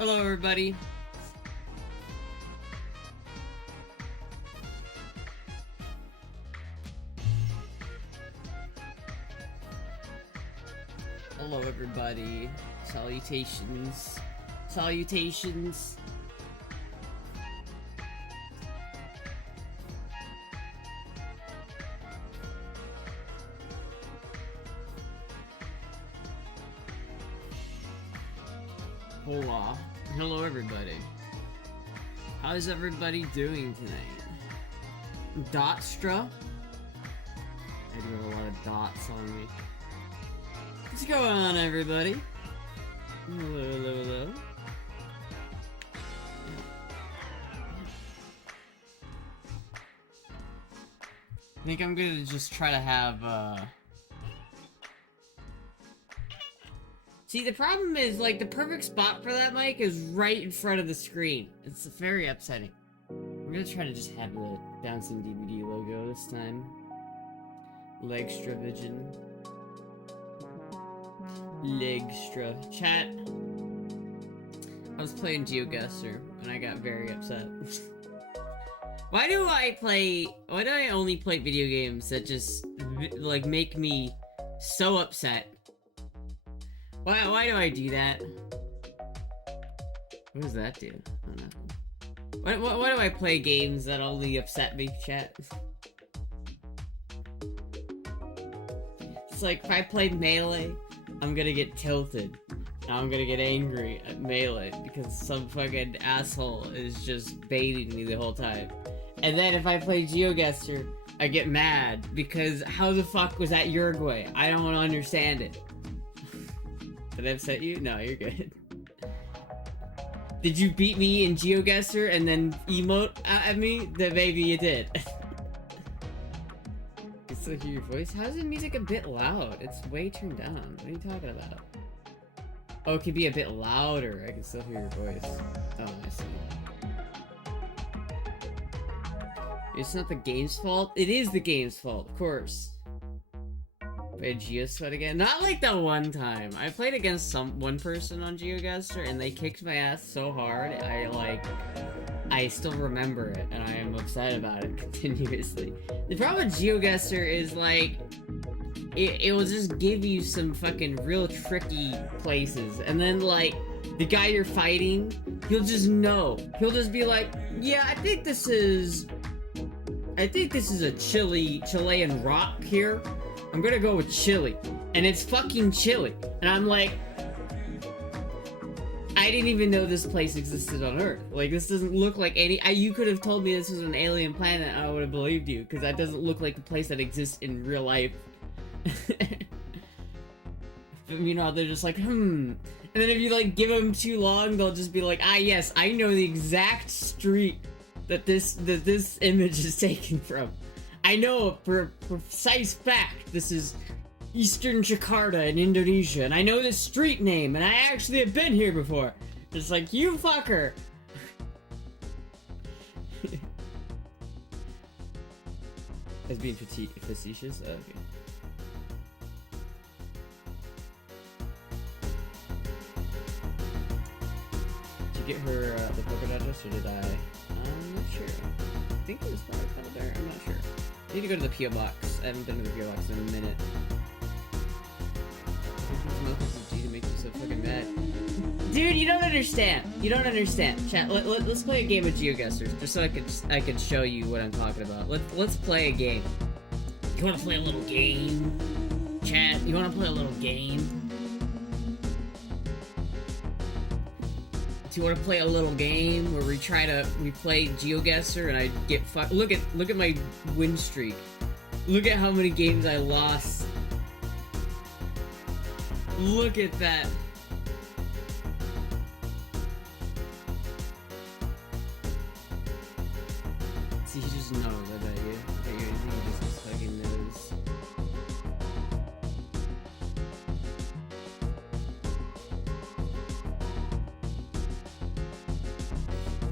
Hello, everybody. Hello, everybody. Salutations. Salutations. Hola. Hello, everybody. How's everybody doing tonight? Dotstra? I do have a lot of dots on me. What's going on, everybody? Hello, hello, hello. I think I'm gonna just try to have, See, the problem is, like, the perfect spot for that mic is right in front of the screen. It's very upsetting. I'm gonna try to just have the bouncing DVD logo this time. Legstra Vision. Legstra. Chat. I was playing GeoGuessr, and I got very upset. Why do I only play video games that just, like, make me so upset? Why do I do that? What does that do? I don't know. Why do I play games that only upset me, chat? It's like, if I play Melee, I'm gonna get tilted. I'm gonna get angry at Melee because some fucking asshole is just baiting me the whole time. And then if I play GeoGuessr, I get mad because how the fuck was that Uruguay? I don't understand it. Did I upset you? No, you're good. Did you beat me in GeoGuessr and then emote at me? Then maybe you did. I can still hear your voice. How's the music a bit loud? It's way turned down. What are you talking about? Oh, it could be a bit louder. I can still hear your voice. Oh, I see. It's not the game's fault. It is the game's fault, of course. Play GeoSweat again? Not like that one time. I played against one person on GeoGuessr and they kicked my ass so hard, I still remember it and I am upset about it continuously. The problem with GeoGuessr is like, it will just give you some fucking real tricky places and then like, the guy you're fighting, he'll just know. He'll just be like, yeah, I think this is a Chilean rock here. I'm gonna go with Chile. And it's fucking Chile. And I'm like, I didn't even know this place existed on Earth. Like, this doesn't look like any... you could have told me this was an alien planet and I would have believed you. Because that doesn't look like a place that exists in real life. You know, they're just like, And then if you, like, give them too long, they'll just be like, ah, yes, I know the exact street that this image is taken from. I know for a precise fact this is Eastern Jakarta in Indonesia, and I know this street name, and I actually have been here before. Just like, you fucker! As being facetious? Oh, okay. Did you get her the polka dot dress, or did I? I'm not sure. I think it was probably found there, I'm not sure. I need to go to the P.O. box. I haven't been to the P.O. box in a minute. To make you so fucking mad. Dude, you don't understand. You don't understand. Chat, let's play a game of GeoGuessr, just so I can show you what I'm talking about. Let's play a game. You wanna play a little game? Chat, you wanna play a little game? Do you want to play a little game where we play GeoGuessr and I get look at my win streak. Look at how many games I lost. Look at that. See, he just knows, I bet you. He just fucking knows.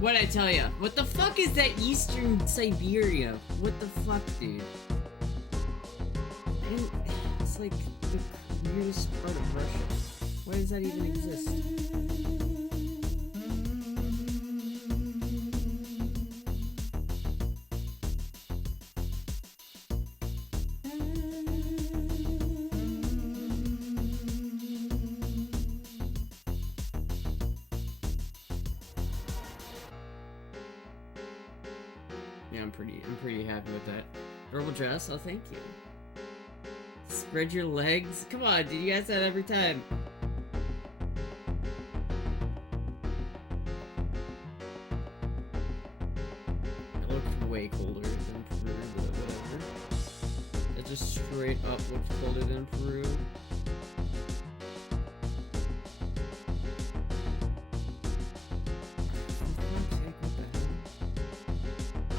What'd I tell ya? What the fuck is that Eastern Siberia? What the fuck, dude? It's like the weirdest part of Russia. Why does that even exist? Yeah, I'm pretty happy with that. Verbal dress, oh thank you. Spread your legs. Come on, dude, you ask that every time. It looked way colder than Peru, but whatever. It just straight up looks colder than Peru.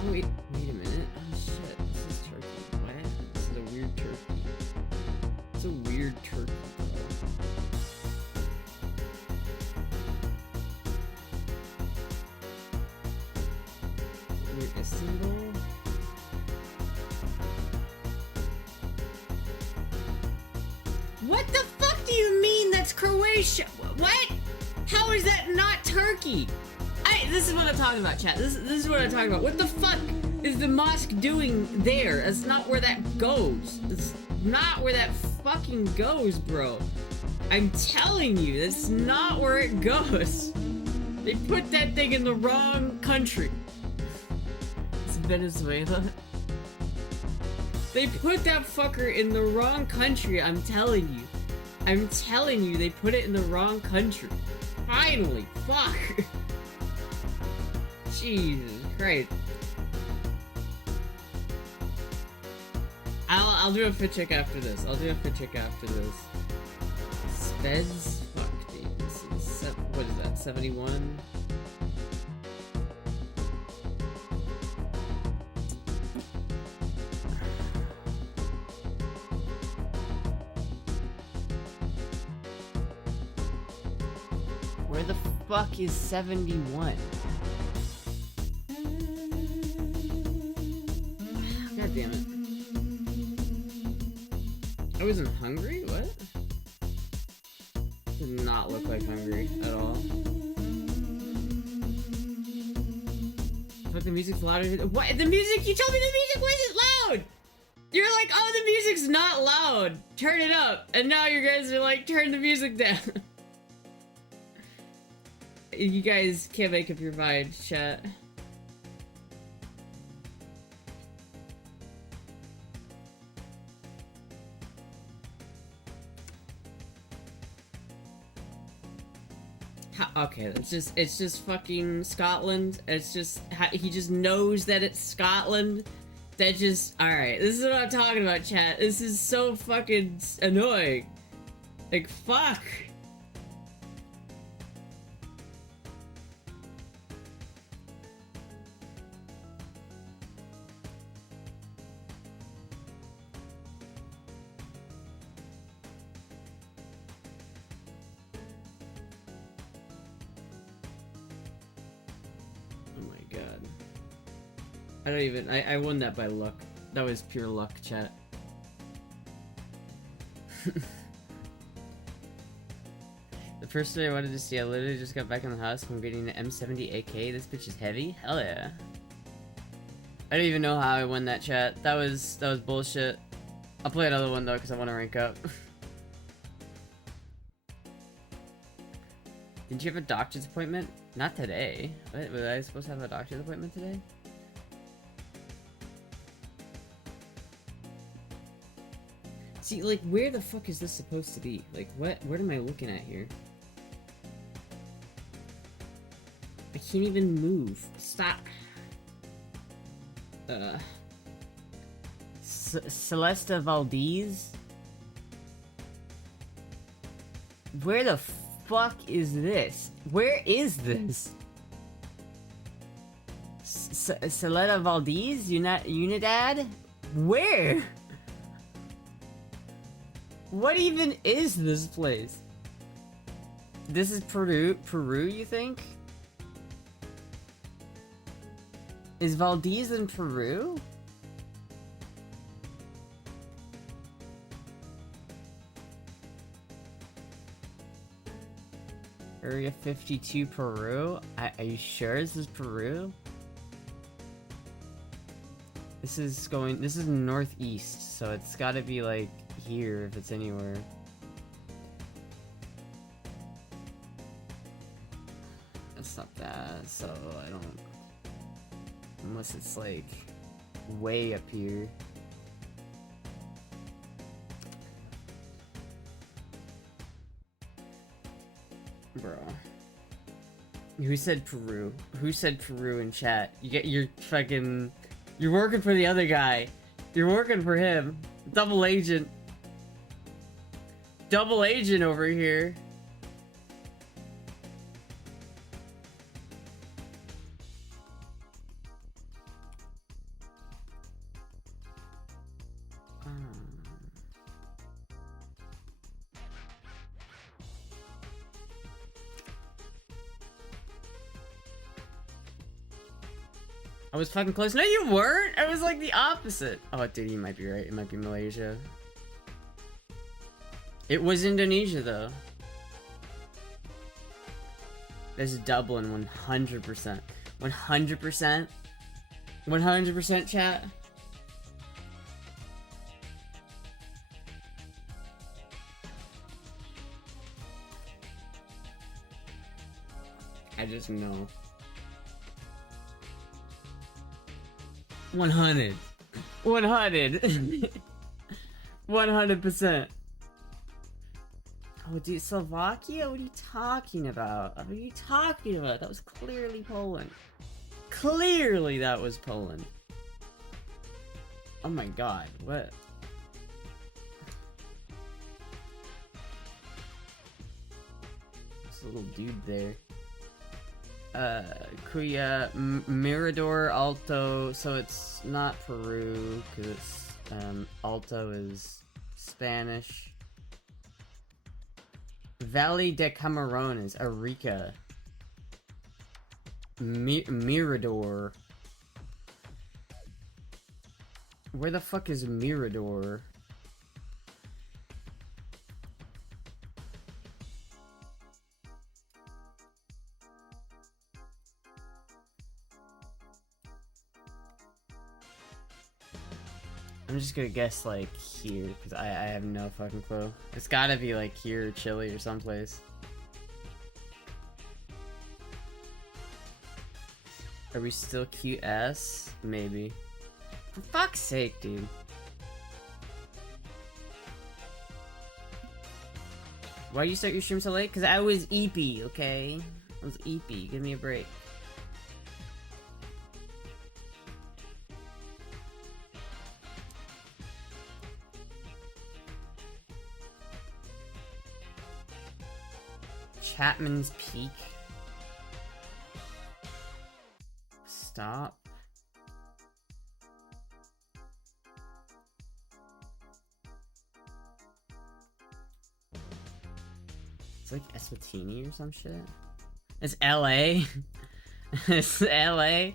Oh wait a minute. Oh shit, this is Turkey. What? This is a weird Turkey. It's a weird Turkey, bro. Weird Istanbul? What the fuck do you mean that's Croatia? What? How is that not Turkey? This is what I'm talking about, chat. This is what I'm talking about. What the fuck is the mosque doing there? That's not where that goes. It's not where that fucking goes, bro. I'm telling you, that's not where it goes. They put that thing in the wrong country. It's Venezuela. They put that fucker in the wrong country, I'm telling you. I'm telling you, they put it in the wrong country. Finally, fuck. Jesus Christ. I'll do a fit check after this. Speds? Fuck, dude. This is, what is that, 71? Where the fuck is 71? God damn it. I wasn't hungry? What? Did not look like hungry at all. But the music's louder. What? The music? You told me the music wasn't loud! You're like, oh, the music's not loud. Turn it up. And now you guys are like, turn the music down. You guys can't make up your mind, chat. Okay, it's just fucking Scotland. It's just, he just knows that it's Scotland. That just, alright, this is what I'm talking about, chat. This is so fucking annoying. Like, fuck. I don't even, I won that by luck. That was pure luck, chat. The first thing I wanted to see, I literally just got back in the house from getting the M70 AK. This bitch is heavy? Hell yeah. I don't even know how I won that, chat. That was bullshit. I'll play another one though, because I want to rank up. Didn't you have a doctor's appointment? Not today. What, was I supposed to have a doctor's appointment today? See, like, where the fuck is this supposed to be? Like, what am I looking at here? I can't even move. Stop. Celesta Valdez? Where the fuck is this? Where is this? Celesta Valdez? Unidad? Where? What even is this place? This is Peru, you think? Is Valdez in Peru? Area 52 Peru? Are you sure this is Peru? This is northeast, so it's gotta be like here if it's anywhere. That's not that, so I don't... Unless it's like... way up here. Bro. Who said Peru? Who said Peru in chat? You get your fucking... You're working for the other guy. You're working for him. Double agent. Double agent over here. I was fucking close. No, you weren't! I was like the opposite. Oh, dude, you might be right. It might be Malaysia. It was Indonesia, though. There's Dublin 100%. 100%? 100% chat? I just know. 100. 100. 100%. Oh, dude, Slovakia? What are you talking about? What are you talking about? That was clearly Poland. Clearly that was Poland. Oh my god, what? This little dude there. Kuya, Mirador, Alto, so it's not Peru, because it's, Alto is Spanish. Valley de Camarón is Arica. Mirador. Where the fuck is Mirador? I'm just gonna guess, like, here, because I have no fucking clue. It's gotta be, like, here or Chile or someplace. Are we still QS? Maybe. For fuck's sake, dude. Why you start your stream so late? Because I was EP, okay? I was EP. Give me a break. Chapman's Peak. Stop. It's like Eswatini or some shit. It's LA. It's LA.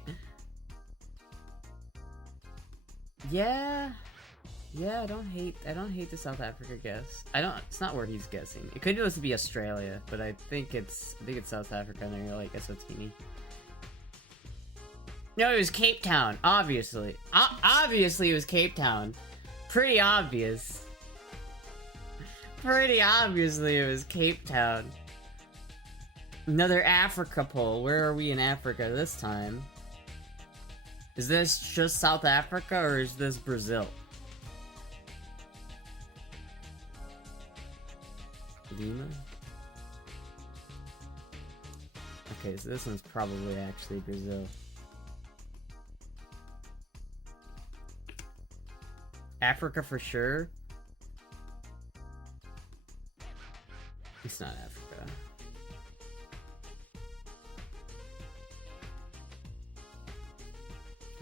Yeah. Yeah, I don't hate the South Africa guess. It's not where he's guessing. It could just be Australia, but I think it's South Africa and they're like Eswatini. No, it was Cape Town, obviously. Obviously it was Cape Town. Pretty obvious. Pretty obviously it was Cape Town. Another Africa poll. Where are we in Africa this time? Is this just South Africa or is this Brazil? Lima? Okay, so this one's probably actually Brazil. Africa for sure? It's not Africa.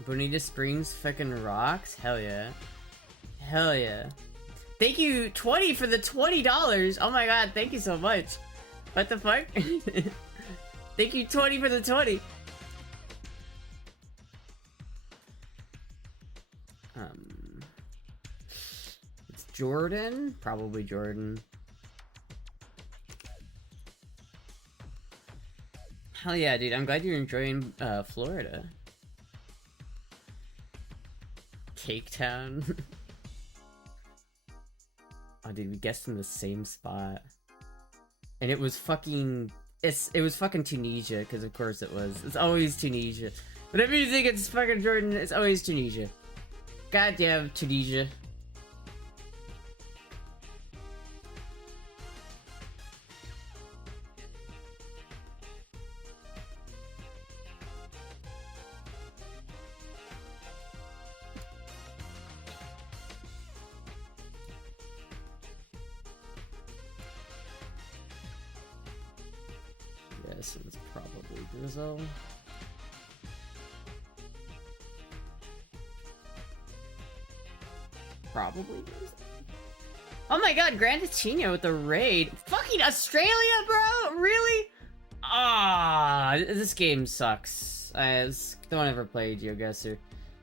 Bonita Springs fucking rocks? Hell yeah. Hell yeah. Thank you, 20 for the $20! Oh my god, thank you so much. What the fuck? Thank you, 20 for the 20! It's Jordan? Probably Jordan. Hell yeah, dude, I'm glad you're enjoying, Florida. Cake Town. Oh, dude, we guessed in the same spot. And it was fucking... It was fucking Tunisia, because of course it was. It's always Tunisia. Whenever you think it's fucking Jordan, it's always Tunisia. Goddamn Tunisia. Yes, it's probably Brazil. Probably Brazil. Oh my god, Granditinho with the raid. Fucking Australia, bro? Really? Ah, this game sucks. Don't ever play GeoGuessr.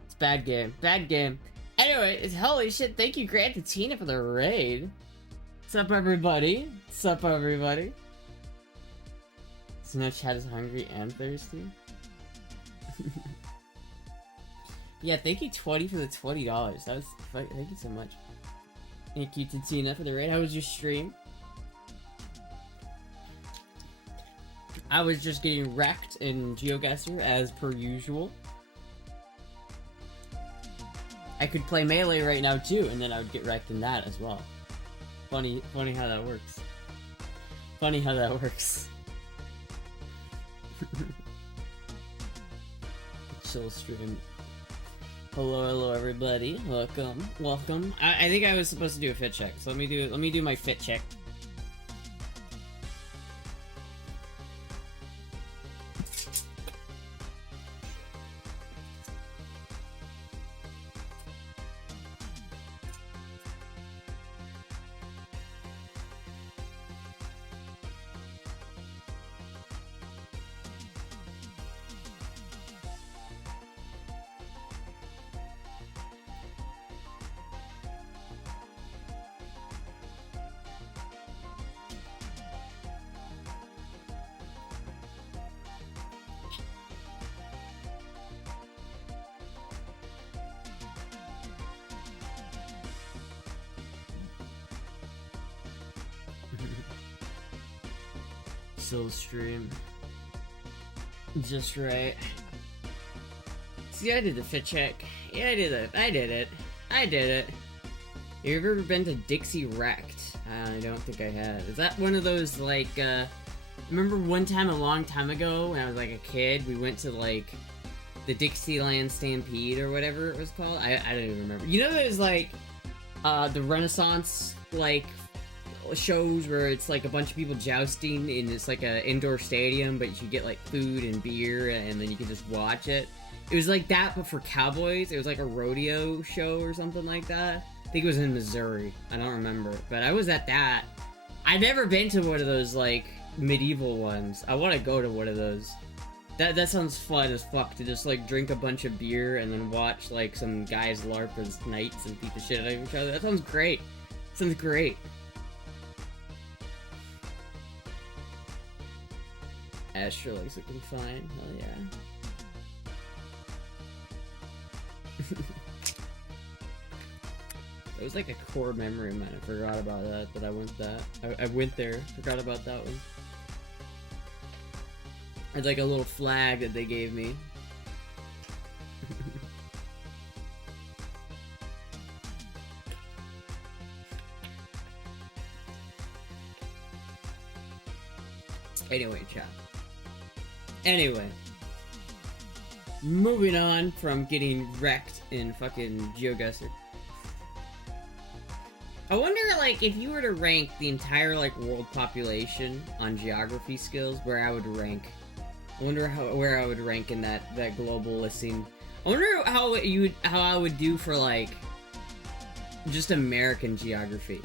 It's a bad game. Bad game. Anyway, holy shit, thank you, Granditinho, for the raid. What's up, everybody? What's up, everybody? Snow Chat is hungry and thirsty. Yeah, thank you 20 for the $20. That was thank you so much. Thank you to Tina for the raid. How was your stream? I was just getting wrecked in GeoGuessr as per usual. I could play Melee right now too, and then I would get wrecked in that as well. Funny how that works. Funny how that works. Chill stream. Hello everybody. Welcome. I think I was supposed to do a fit check, so let me do my fit check. Chill stream. Just right. See, I did the fit check. Yeah, I did it. I did it. You ever been to Dixie Wrecked? I don't think I had. Is that one of those, like, remember one time a long time ago when I was, like, a kid, we went to, like, the Dixieland Stampede or whatever it was called? I don't even remember. You know there's, like, the Renaissance, like, shows where it's like a bunch of people jousting and it's like a indoor stadium, but you get like food and beer and then you can just watch it. It was like that, but for cowboys. It was like a rodeo show or something like that. I think it was in Missouri. I don't remember, but I was at that. I've never been to one of those like medieval ones. I want to go to one of those. That sounds fun as fuck, to just like drink a bunch of beer and then watch like some guys LARP as knights and beat the shit out of each other. That sounds great. Sounds great. Astra looks looking fine. Hell yeah. It was like a core memory of mine. I forgot about that I went there. Forgot about that one. It's like a little flag that they gave me. Anyway, chat. Anyway, moving on from getting wrecked in fucking GeoGuessr. I wonder, like, if you were to rank the entire, like, world population on geography skills, where I would rank. I wonder where I would rank in that global listing. I wonder how I would do for, like, just American geography.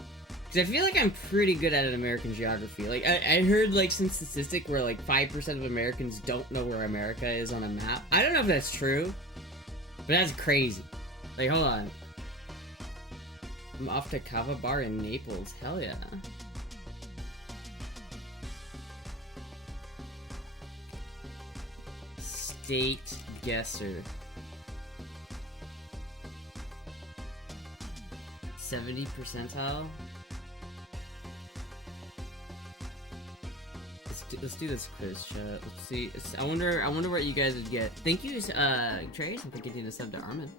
Because I feel like I'm pretty good at American geography. Like, I heard, like, some statistic where, like, 5% of Americans don't know where America is on a map. I don't know if that's true, but that's crazy. Like, hold on. I'm off to Cava Bar in Naples. Hell yeah. State guesser. 70 percentile? Let's do this quiz, chat. Let's see. I wonder what you guys would get. Thank you, Trace, and for getting a sub to Armin.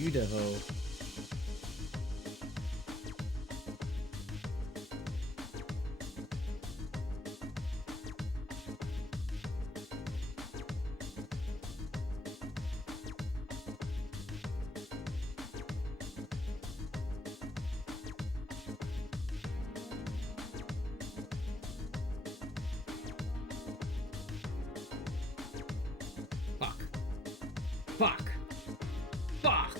Idaho. Fuck. Fuck. Fuck.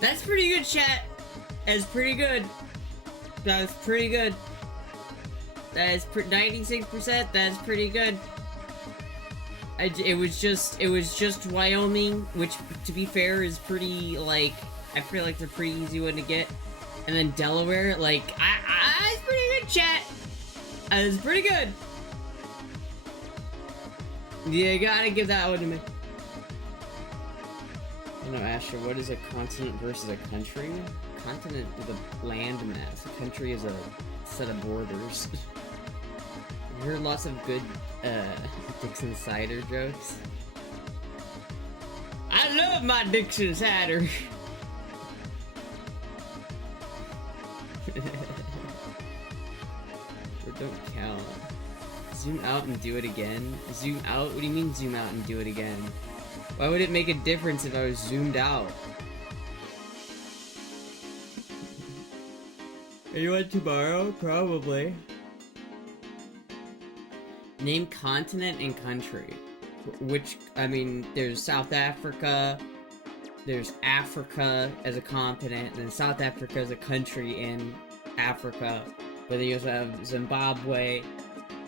That's pretty good, chat. That's pretty good. That's pretty good. That is 96%. That's pretty good. It was just Wyoming, which, to be fair, is pretty, like, I feel like they're pretty easy one to get. And then Delaware, like, it's pretty good, chat. It's pretty good. You gotta give that one to me. I don't know, Astra, what is a continent versus a country? Continent is a landmass. A country is a set of borders. I heard lots of good, Dixon Cider jokes. I love my Dixon Cider! Or don't count. Zoom out and do it again? Zoom out? What do you mean zoom out and do it again? Why would it make a difference if I was zoomed out? Anyone tomorrow? Probably. Name continent and country. Which, I mean, there's South Africa, there's Africa as a continent, and then South Africa as a country in Africa. But then you also have Zimbabwe,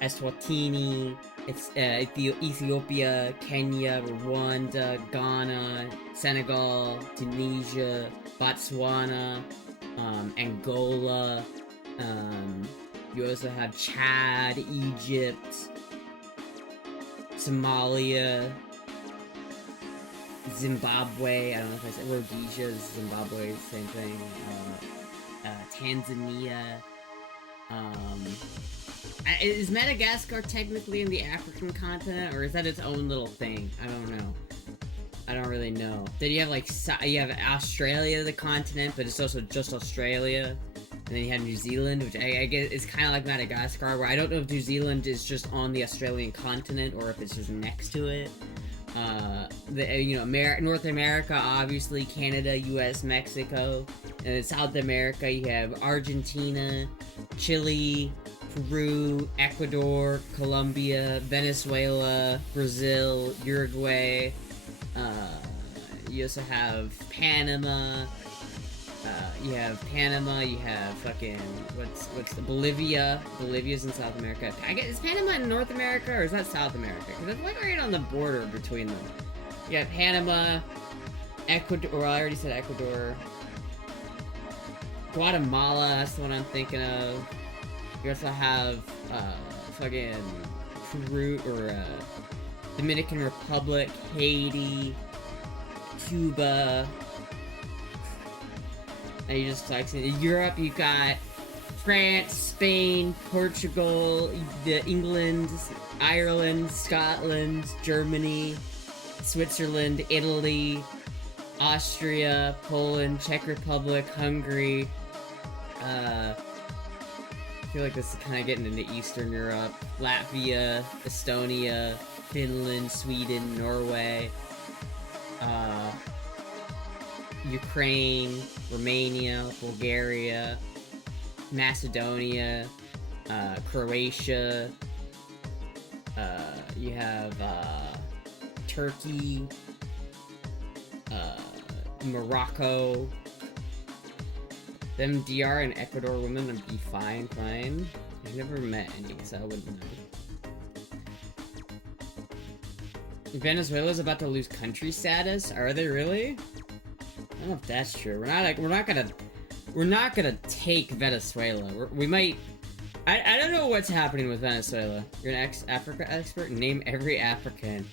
Eswatini, it's Ethiopia, Kenya, Rwanda, Ghana, Senegal, Tunisia, Botswana, Angola. You also have Chad, Egypt, Somalia, Zimbabwe. I don't know if I said Rhodesia is Zimbabwe, same thing. Tanzania. Is Madagascar technically in the African continent, or is that its own little thing? I don't know. I don't really know. Then you have, like, you have Australia, the continent, but it's also just Australia. And then you have New Zealand, which I guess is kind of like Madagascar, where I don't know if New Zealand is just on the Australian continent, or if it's just next to it. North America, obviously, Canada, US, Mexico. And in South America, you have Argentina, Chile, Peru, Ecuador, Colombia, Venezuela, Brazil, Uruguay. You also have Panama. You have fucking, what's the Bolivia? Bolivia's in South America. I guess, is Panama in North America, or is that South America? Because it's like right on the border between them. You have Panama, Ecuador, well, I already said Ecuador. Guatemala, that's the one I'm thinking of. You also have, fucking Peru, or, Dominican Republic, Haiti, Cuba. And you just like in Europe, you got France, Spain, Portugal, England, Ireland, Scotland, Germany, Switzerland, Italy, Austria, Poland, Czech Republic, Hungary. I feel like this is kind of getting into Eastern Europe. Latvia, Estonia, Finland, Sweden, Norway. Ukraine, Romania, Bulgaria, Macedonia, Croatia, you have, Turkey, Morocco. Them DR and Ecuador women would be fine. I've never met any, so I wouldn't know. Venezuela's about to lose country status? Are they really? I don't know if that's true. We're not gonna take Venezuela. We might. I don't know what's happening with Venezuela. You're an Africa expert? Name every African.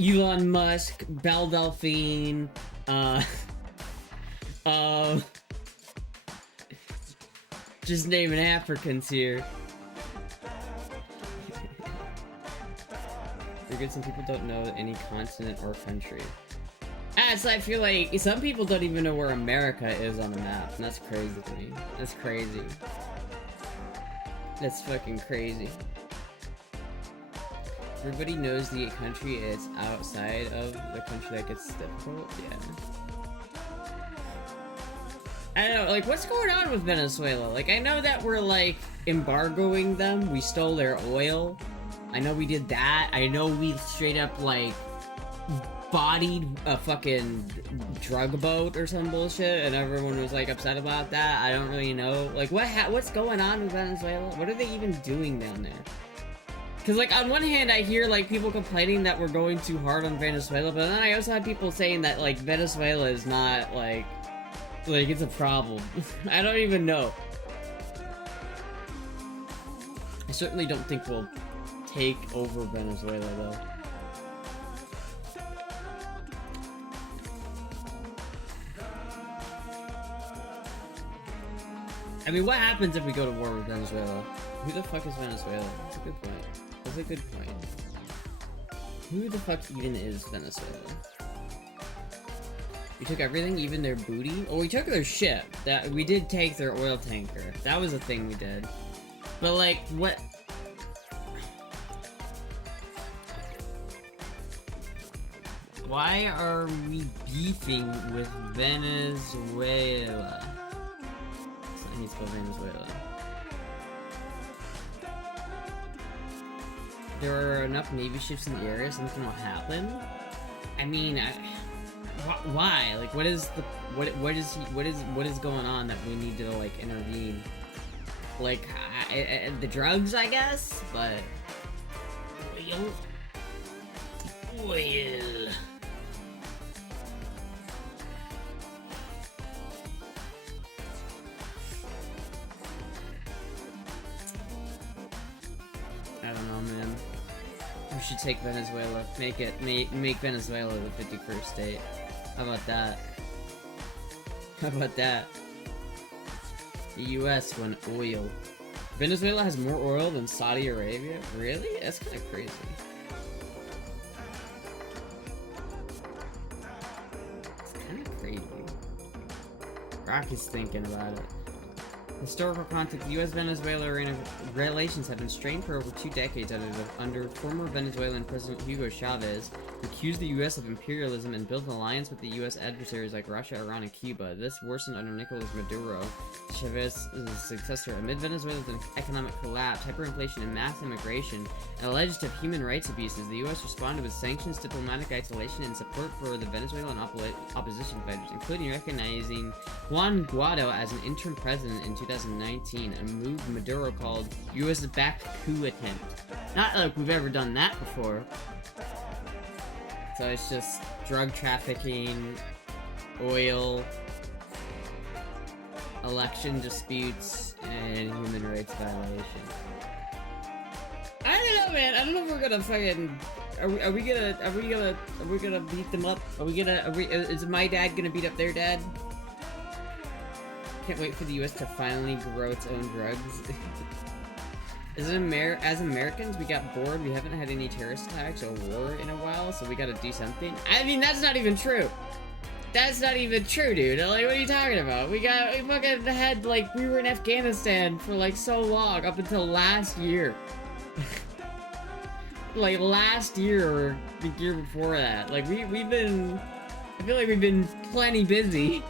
Elon Musk, Belle Delphine, just naming Africans here. You're good, some people don't know any continent or country. So I feel like some people don't even know where America is on the map, and that's crazy to me. That's crazy. That's fucking crazy. Everybody knows the country is outside of the country that gets difficult? Yeah. I don't know, like, what's going on with Venezuela? Like, I know that we're, like, embargoing them. We stole their oil. I know we did that. I know we straight up, like, bodied a fucking drug boat or some bullshit, and everyone was like upset about that. I don't really know. Like, what's going on with Venezuela? What are they even doing down there? Because, like, on one hand, I hear, like, people complaining that we're going too hard on Venezuela, but then I also have people saying that, like, Venezuela is not, like, it's a problem. I don't even know. I certainly don't think we'll take over Venezuela, though. I mean, what happens if we go to war with Venezuela? Who the fuck is Venezuela? That's a good point. That's a good point. Who the fuck even is Venezuela? We took everything, even their booty? Oh, we took their ship. That we did take their oil tanker. That was a thing we did. But, like, what? Why are we beefing with Venezuela? I need to go Venezuela. There are enough Navy ships in the area, something will happen. I mean, why? Like, what is going on that we need to, like, intervene? Like, the drugs, I guess, but oil. I don't know, man. We should take Venezuela. Make Venezuela the 51st state. How about that? How about that? The US won oil. Venezuela has more oil than Saudi Arabia? Really? That's kind of crazy. It's kind of crazy. Rocky's thinking about it. Historical context, U.S.-Venezuela relations have been strained for over 2 decades under former Venezuelan President Hugo Chavez, who accused the U.S. of imperialism and built an alliance with the U.S. adversaries like Russia, Iran, and Cuba. This worsened under Nicolas Maduro, Chavez's successor. Amid Venezuela's economic collapse, hyperinflation, and mass immigration, and alleged human rights abuses, the U.S. responded with sanctions, diplomatic isolation, and support for the Venezuelan opposition fighters, including recognizing Juan Guaido as an interim president in 2019, a move Maduro called U.S.-backed coup attempt. Not like we've ever done that before. So it's just drug trafficking, oil, election disputes, and human rights violations. I don't know, man. I don't know if we're gonna fucking. Are we gonna beat them up? Is my dad gonna beat up their dad? Can't wait for the U.S. to finally grow its own drugs. As Americans, we got bored. We haven't had any terrorist attacks or war in a while, so we gotta do something. I mean, that's not even true. That's not even true, dude. Like, what are you talking about? We fucking had, like, we were in Afghanistan for, like, so long, up until last year. Like, last year, or the year before that. Like, we've been... I feel like we've been plenty busy.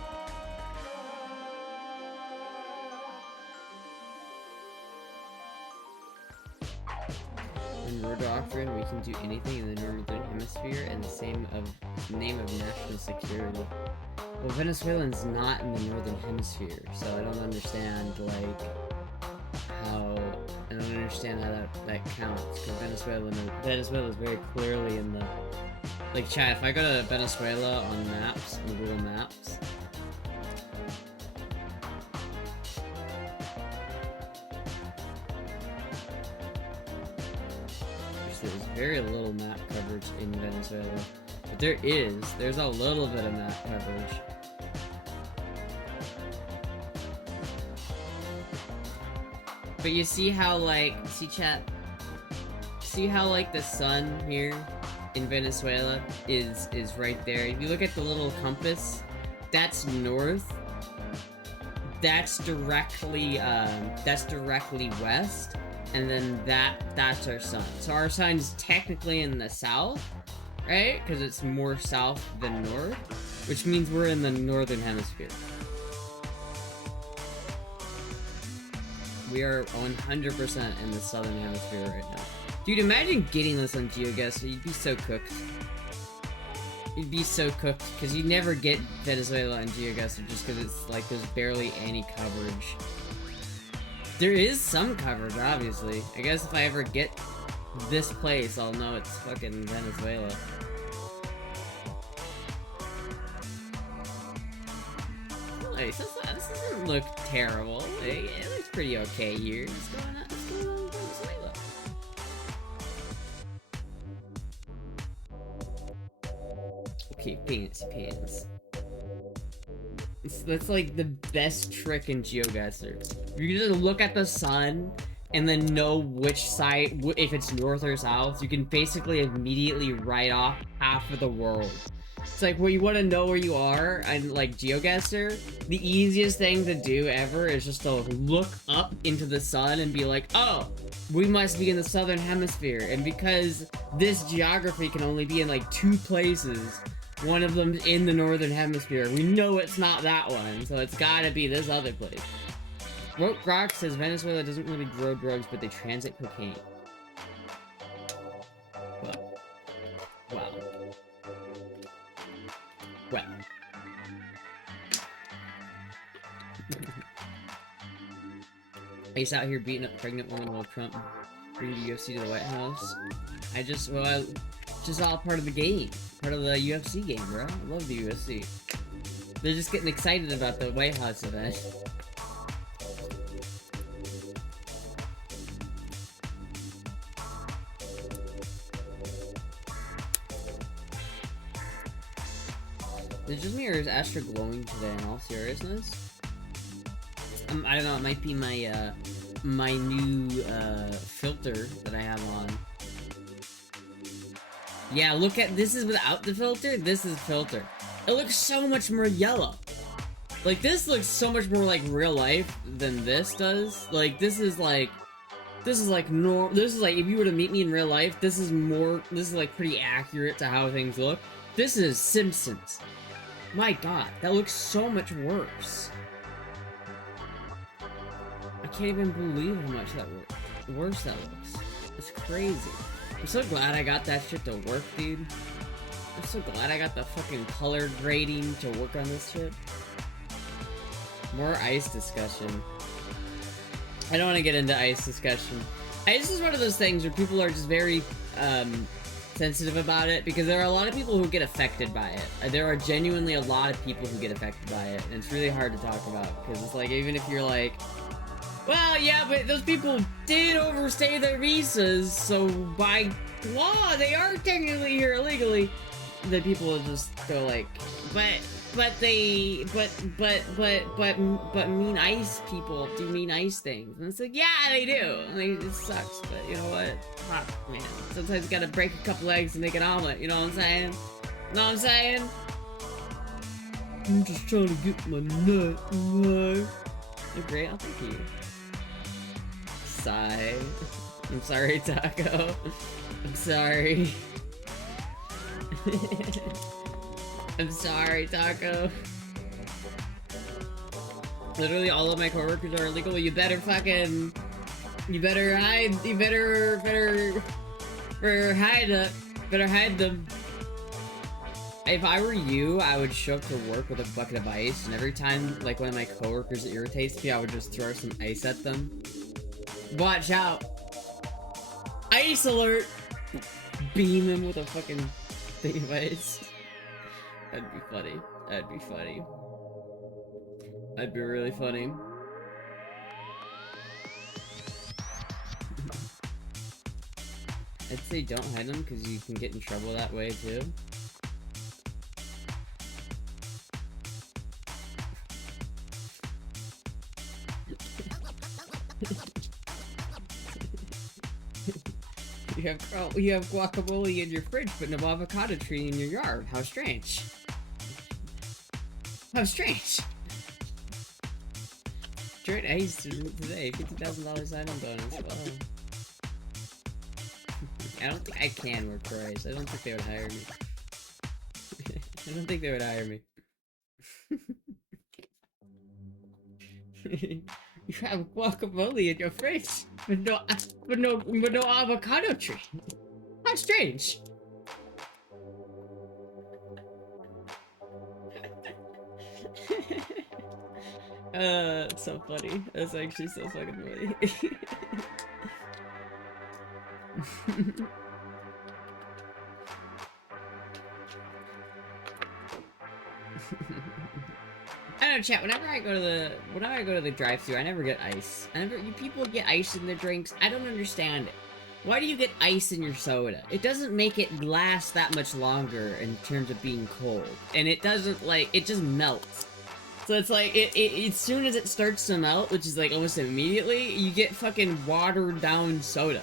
In Roe Doctrine, we can do anything in the Northern Hemisphere in the name of national security. Well, Venezuela's not in the Northern Hemisphere, so I don't understand, like, how... I don't understand how that counts, because Venezuela is very clearly in the... Like, chat, if I go to Venezuela on maps, on Google Maps, there's very little map coverage in Venezuela. But there's a little bit of map coverage. But you see how, like, see how, like, the sun here in Venezuela is right there. If you look at the little compass, that's north. That's directly west, and then that's our sun. So our sun's technically in the south, right? Because it's more south than north, which means we're in the northern hemisphere. We are 100% in the southern hemisphere right now. Dude, imagine getting this on GeoGuessr. You'd be so cooked. You'd be so cooked, because you never get Venezuela on GeoGuessr just because it's like there's barely any coverage. There is some coverage, obviously. I guess if I ever get this place, I'll know it's fucking Venezuela. Nice. This doesn't look terrible. It looks pretty okay here. What's going on? What's going on with Venezuela? Okay, pants. That's like the best trick in GeoGuessr. You just look at the sun and then know which side, if it's north or south. You can basically immediately write off half of the world. It's like, when you want to know where you are and like GeoGuessr, the easiest thing to do ever is just to look up into the sun and be like, oh, we must be in the southern hemisphere. And because this geography can only be in like 2 places, one of them's in the northern hemisphere, we know it's not that one, so it's gotta be this other place. Rope Rock says Venezuela doesn't really grow drugs, but they transit cocaine. Wow. Well. He's out here beating up pregnant women while Trump bringing the UFC to the White House. Just all part of the game. Part of the UFC game, bro. I love the UFC. They're just getting excited about the White House event. Is it just me, or is Astra glowing today in all seriousness? I don't know, it might be my, my new, filter that I have on. Yeah, look at, this is without the filter, this is filter. It looks so much more yellow. Like, this looks so much more like real life than this does. Like, this is like, if you were to meet me in real life, this is like pretty accurate to how things look. This is Simpsons. My god, that looks so much worse. I can't even believe how much worse that looks. It's crazy. I'm so glad I got that shit to work, dude. I'm so glad I got the fucking color grading to work on this shit. More ice discussion. I don't want to get into ice discussion. Ice is one of those things where people are just very, sensitive about it, because there are a lot of people who get affected by it. There are genuinely a lot of people who get affected by it, and it's really hard to talk about, because it's like, even if you're like, well, yeah, but those people did overstay their visas, so by law, they are technically here illegally, the people will just go like, but mean ice people do mean ice things. And it's like, yeah, they do. Like, it sucks, but you know what? Fuck, man. Sometimes you gotta break a couple eggs and make an omelet, you know what I'm saying? You know what I'm saying? I'm just trying to get my nut right. You're great, I'll thank you. Sigh. I'm sorry, Taco. I'm sorry. I'm sorry, Taco. Literally all of my coworkers are illegal. You better fucking... You better hide... You better hide them. If I were you, I would show up to work with a bucket of ice, and every time, like, one of my coworkers irritates me, I would just throw some ice at them. Watch out. Ice alert! Beam him with a fucking thing of ice. That'd be funny. That'd be funny. That'd be really funny. I'd say don't hide them because you can get in trouble that way too. You have guacamole in your fridge, but no avocado tree in your yard. How strange. How strange. Trade ice today. $50,000 sign-on bonus. Oh. I don't think I can work for ice. I don't think they would hire me. I don't think they would hire me. You have guacamole in your fridge, but no avocado tree. How strange. It's so funny. That's actually so fucking funny. I don't know, chat. Whenever I go to the drive-thru, I never get ice. You people get ice in their drinks. I don't understand it. Why do you get ice in your soda? It doesn't make it last that much longer in terms of being cold, and it doesn't it just melts. So it's like as soon as it starts to melt, which is like almost immediately, you get fucking watered down soda.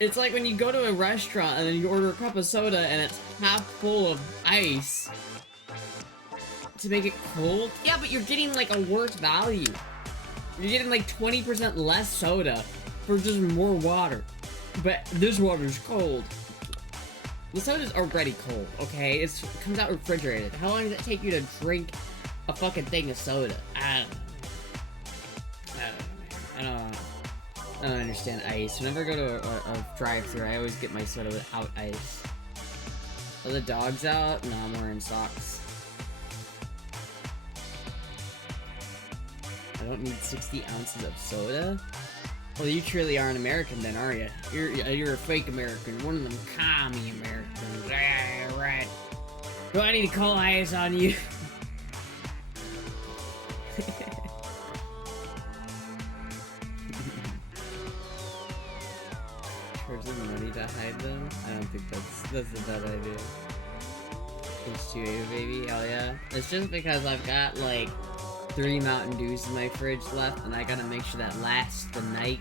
It's like when you go to a restaurant and then you order a cup of soda and it's half full of ice to make it cold. Yeah, but you're getting like a worse value. You're getting like 20% less soda for just more water. But this water's cold. The soda's already cold, okay? It comes out refrigerated. How long does it take you to drink a fucking thing of soda? I don't understand ice. Whenever I go to a drive-thru, I always get my soda without ice. Are the dogs out? No, I'm wearing socks. I don't need 60 ounces of soda? Well, you truly are an American then, are you? You're a fake American. One of them commie Americans. Yeah, right. Do I need to call eyes on you? Person money to hide them? I don't think that's a bad idea. H2A baby, hell yeah. It's just because I've got like 3 Mountain Dews in my fridge left, and I gotta make sure that lasts the night.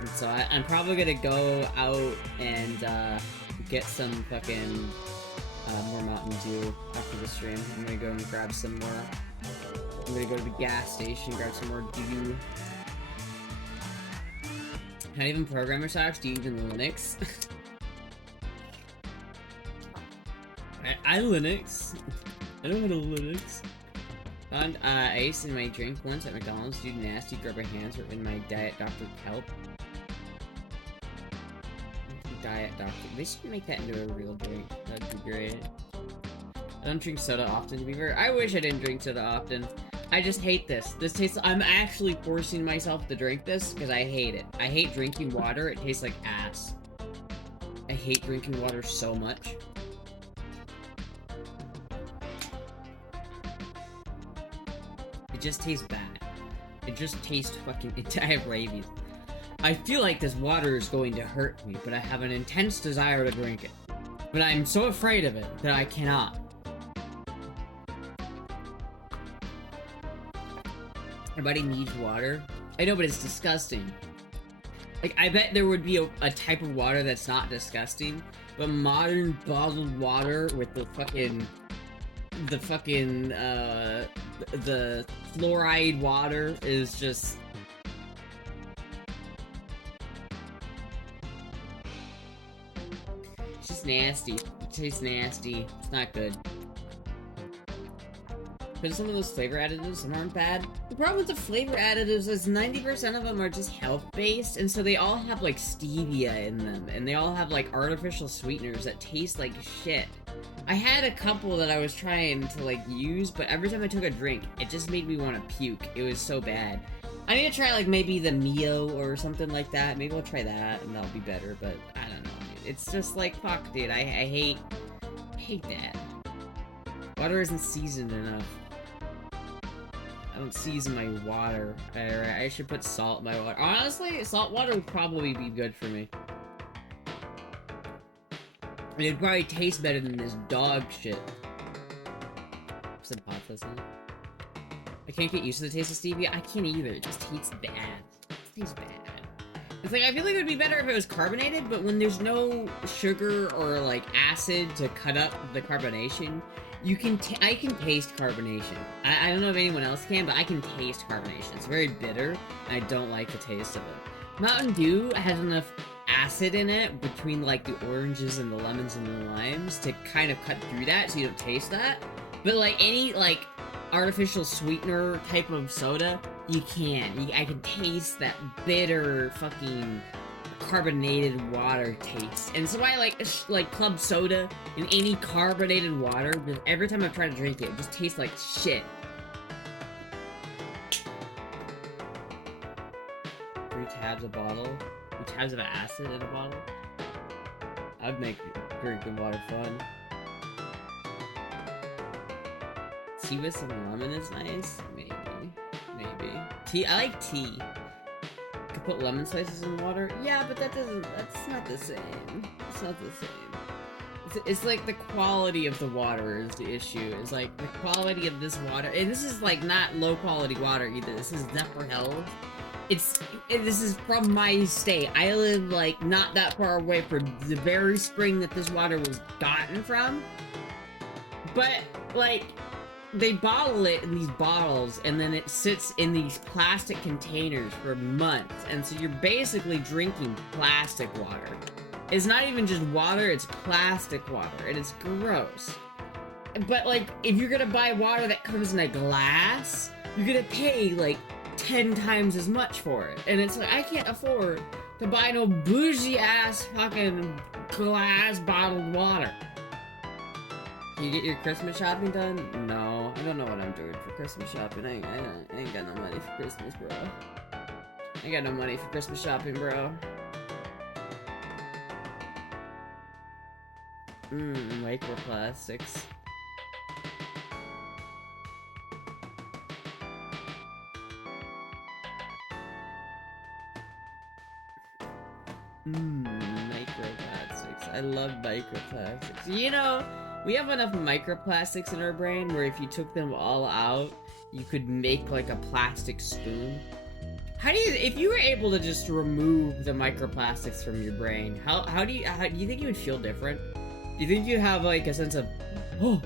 And so I'm probably gonna go out and get some fucking more Mountain Dew after the stream. I'm gonna go and grab some more. I'm gonna go to the gas station, grab some more Dew. Not even programmer socks? Do you even Linux? I Linux. I know how to Linux. Found ice in my drink once at McDonald's. Dude, nasty. Rubber hands were in my Diet Dr. Kelp. Diet Dr. They should make that into a real drink. That'd be great. I don't drink soda often, to be fair. I wish I didn't drink soda often. I just hate this. This tastes. I'm actually forcing myself to drink this because I hate it. I hate drinking water. It tastes like ass. I hate drinking water so much. It just tastes bad. It just tastes fucking. I have rabies. I feel like this water is going to hurt me, but I have an intense desire to drink it. But I'm so afraid of it that I cannot. Everybody needs water. I know, but it's disgusting. Like, I bet there would be a type of water that's not disgusting, but modern bottled water with the fluoride water is just... It's just nasty. It tastes nasty. It's not good. But some of those flavor additives, some aren't bad. The problem with the flavor additives is 90% of them are just health-based, and so they all have, like, stevia in them, and they all have, like, artificial sweeteners that taste like shit. I had a couple that I was trying to, like, use, but every time I took a drink, it just made me want to puke. It was so bad. I need to try, like, maybe the Mio or something like that. Maybe I'll try that, and that'll be better, but I don't know, dude. It's just like, fuck, dude. I hate that. Water isn't seasoned enough. I don't season my water. I should put salt in my water. Honestly, salt water would probably be good for me. it'd probably taste better than this dog shit. Some potless in it. I can't get used to the taste of stevia. I can't either. It just tastes bad. It tastes bad. It's like, I feel like it would be better if it was carbonated, but when there's no sugar or, like, acid to cut up the carbonation, I can taste carbonation. I don't know if anyone else can, but I can taste carbonation. It's very bitter, and I don't like the taste of it. Mountain Dew has enough acid in it between, like, the oranges and the lemons and the limes to kind of cut through that so you don't taste that. But, like, any, like, artificial sweetener type of soda, you can. I can taste that bitter fucking carbonated water taste. And so I like club soda and any carbonated water, because every time I've tried to drink it, it just tastes like shit. 3 tabs a bottle? 3 tabs of acid in a bottle? I'd make drinking water fun. Tea with some lemon is nice? Maybe. Tea? I like tea. Could put lemon slices in water? Yeah, but that's not the same. It's not the same. It's like the quality of the water is the issue. It's like the quality of this water, and this is like not low quality water either. This is Zephyr Hill. This is from my state. I live like not that far away from the very spring that this water was gotten from. But like, they bottle it in these bottles, and then it sits in these plastic containers for months, and so you're basically drinking plastic water. It's not even just water, it's plastic water, and it's gross. But, like, if you're gonna buy water that comes in a glass, you're gonna pay, like, 10 times as much for it. And it's like, I can't afford to buy no bougie-ass fucking glass bottled water. You get your Christmas shopping done? No, I don't know what I'm doing for Christmas shopping. I ain't got no money for Christmas, bro. I ain't got no money for Christmas shopping, bro. Microplastics. Microplastics. I love microplastics. You know, we have enough microplastics in our brain where if you took them all out, you could make like a plastic spoon. If you were able to just remove the microplastics from your brain, how do you think you would feel different? Do you think you'd have like a sense of, oh,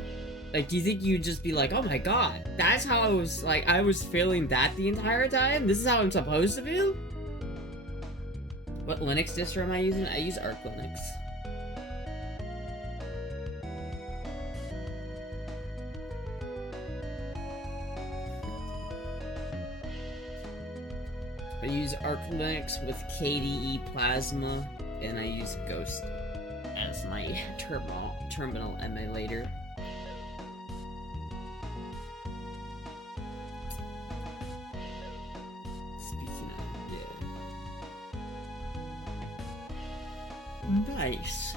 like, do you think you'd just be like, oh my god, that's how I was feeling that the entire time? This is how I'm supposed to feel? What Linux distro am I using? I use Arch Linux. I use Arch Linux with KDE Plasma, and I use Ghost as my terminal emulator. Speaking of, yeah. Nice.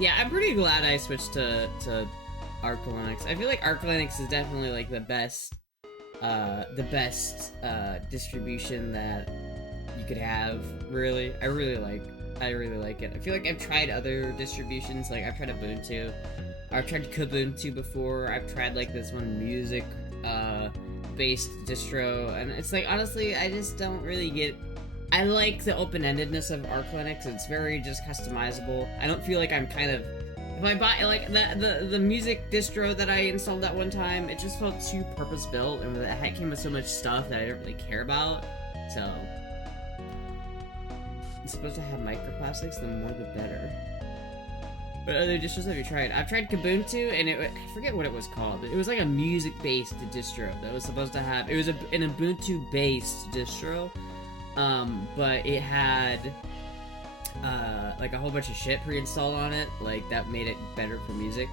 Yeah, I'm pretty glad I switched to Arch Linux. I feel like Arch Linux is definitely like the best distribution that you could have, really. I really like it. I feel like I've tried other distributions, like I've tried Ubuntu, I've tried Kubuntu before, I've tried like this one music based distro, and it's like, honestly, I just don't really get. I like the open-endedness of Arch Linux. It's very just customizable. I don't feel like I'm kind of, if I buy, like, the music distro that I installed that one time, it just felt too purpose-built, and it came with so much stuff that I don't really care about, so. It's supposed to have microplastics, the more the better. What other distros have you tried? I've tried Kubuntu, and I forget what it was called, but it was like a music-based distro that was supposed to have, it was an Ubuntu-based distro, but it had like a whole bunch of shit pre-installed on it, like that made it better for music.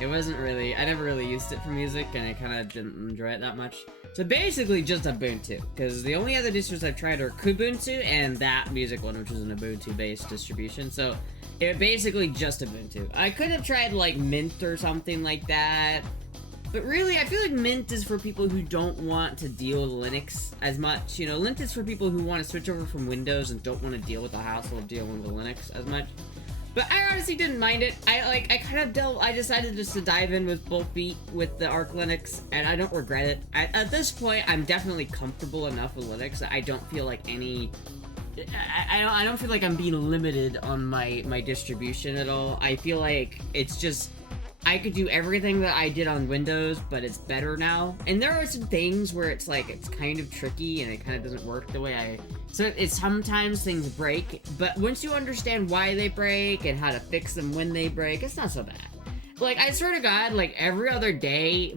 It wasn't really, I never really used it for music, and I kind of didn't enjoy it that much. So basically just Ubuntu, because the only other distros I've tried are Kubuntu and that music one, which is an Ubuntu-based distribution, so it basically just Ubuntu. I could have tried like Mint or something like that, but really, I feel like Mint is for people who don't want to deal with Linux as much. You know, Mint is for people who want to switch over from Windows and don't want to deal with the hassle of dealing with Linux as much. But I honestly didn't mind it. I decided just to dive in with both feet with the Arch Linux, and I don't regret it. At this point, I'm definitely comfortable enough with Linux that I don't feel like I don't feel like I'm being limited on my distribution at all. I feel like it's just, I could do everything that I did on Windows, but it's better now. And there are some things where it's like, it's kind of tricky and it kind of doesn't work the way so it's sometimes things break, but once you understand why they break and how to fix them when they break, it's not so bad. Like, I swear to God, like, every other day,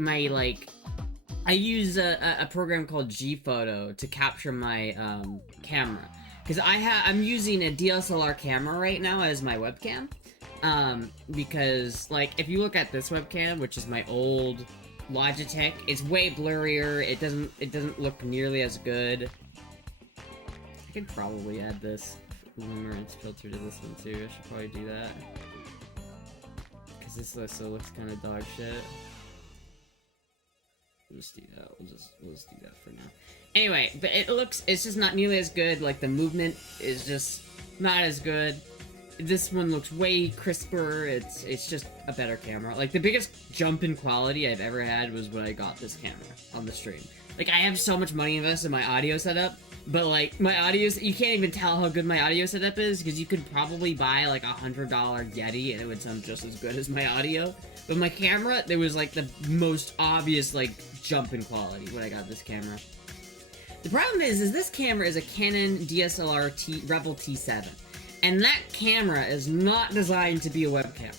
I use a program called G-Photo to capture my, camera. Because I'm using a DSLR camera right now as my webcam. Because, like, if you look at this webcam, which is my old Logitech, it's way blurrier, it doesn't look nearly as good. I could probably add this luminance filter to this one too. I should probably do that. Because this also looks kind of dog shit. We'll just do that. We'll just do that for now. Anyway, but it's just not nearly as good. Like, the movement is just not as good. This one looks way crisper. It's just a better camera. Like, the biggest jump in quality I've ever had was when I got this camera on the stream. Like, I have so much money invested in my audio setup, but, like, my audio, you can't even tell how good my audio setup is, because you could probably buy, like, $100 Yeti, and it would sound just as good as my audio. But my camera, there was, like, the most obvious, like, jump in quality when I got this camera. The problem is this camera is a Canon DSLR Rebel T7, and that camera is not designed to be a webcam.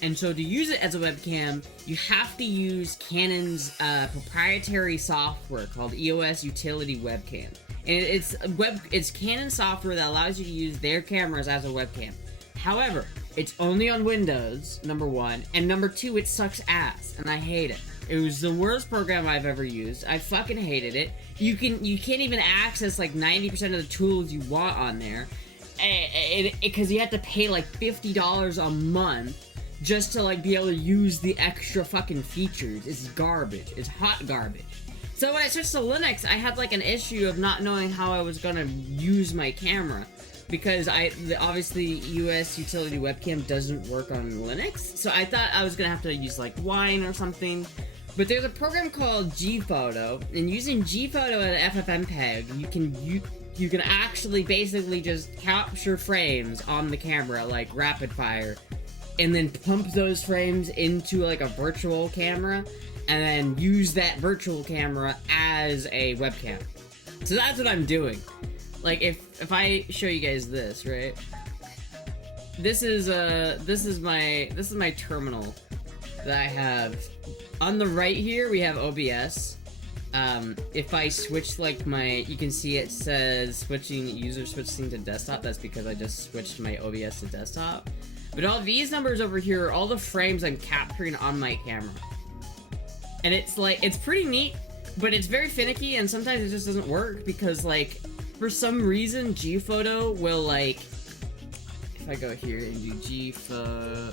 And so to use it as a webcam, you have to use Canon's proprietary software called EOS Utility Webcam. And it's Canon software that allows you to use their cameras as a webcam. However, it's only on Windows, number one, and number two, it sucks ass, and I hate it. It was the worst program I've ever used. I fucking hated it. You can't even access like 90% of the tools you want on there, because you have to pay like $50 a month just to like be able to use the extra fucking features. It's garbage. It's hot garbage. So when I switched to Linux, I had like an issue of not knowing how I was gonna use my camera, because obviously EOS Utility Webcam doesn't work on Linux, so I thought I was gonna have to use like Wine or something. But there's a program called G-Photo, and using G-Photo and FFmpeg, you can actually basically just capture frames on the camera like rapid fire, and then pump those frames into like a virtual camera, and then use that virtual camera as a webcam. So that's what I'm doing. Like, if I show you guys this, right? This is my terminal that I have. On the right here, we have OBS. If I switch like you can see it says user switching to desktop. That's because I just switched my OBS to desktop. But all these numbers over here are all the frames I'm capturing on my camera. And it's pretty neat, but it's very finicky, and sometimes it just doesn't work because, like, for some reason, G-Photo will, like, if I go here and do G-Photo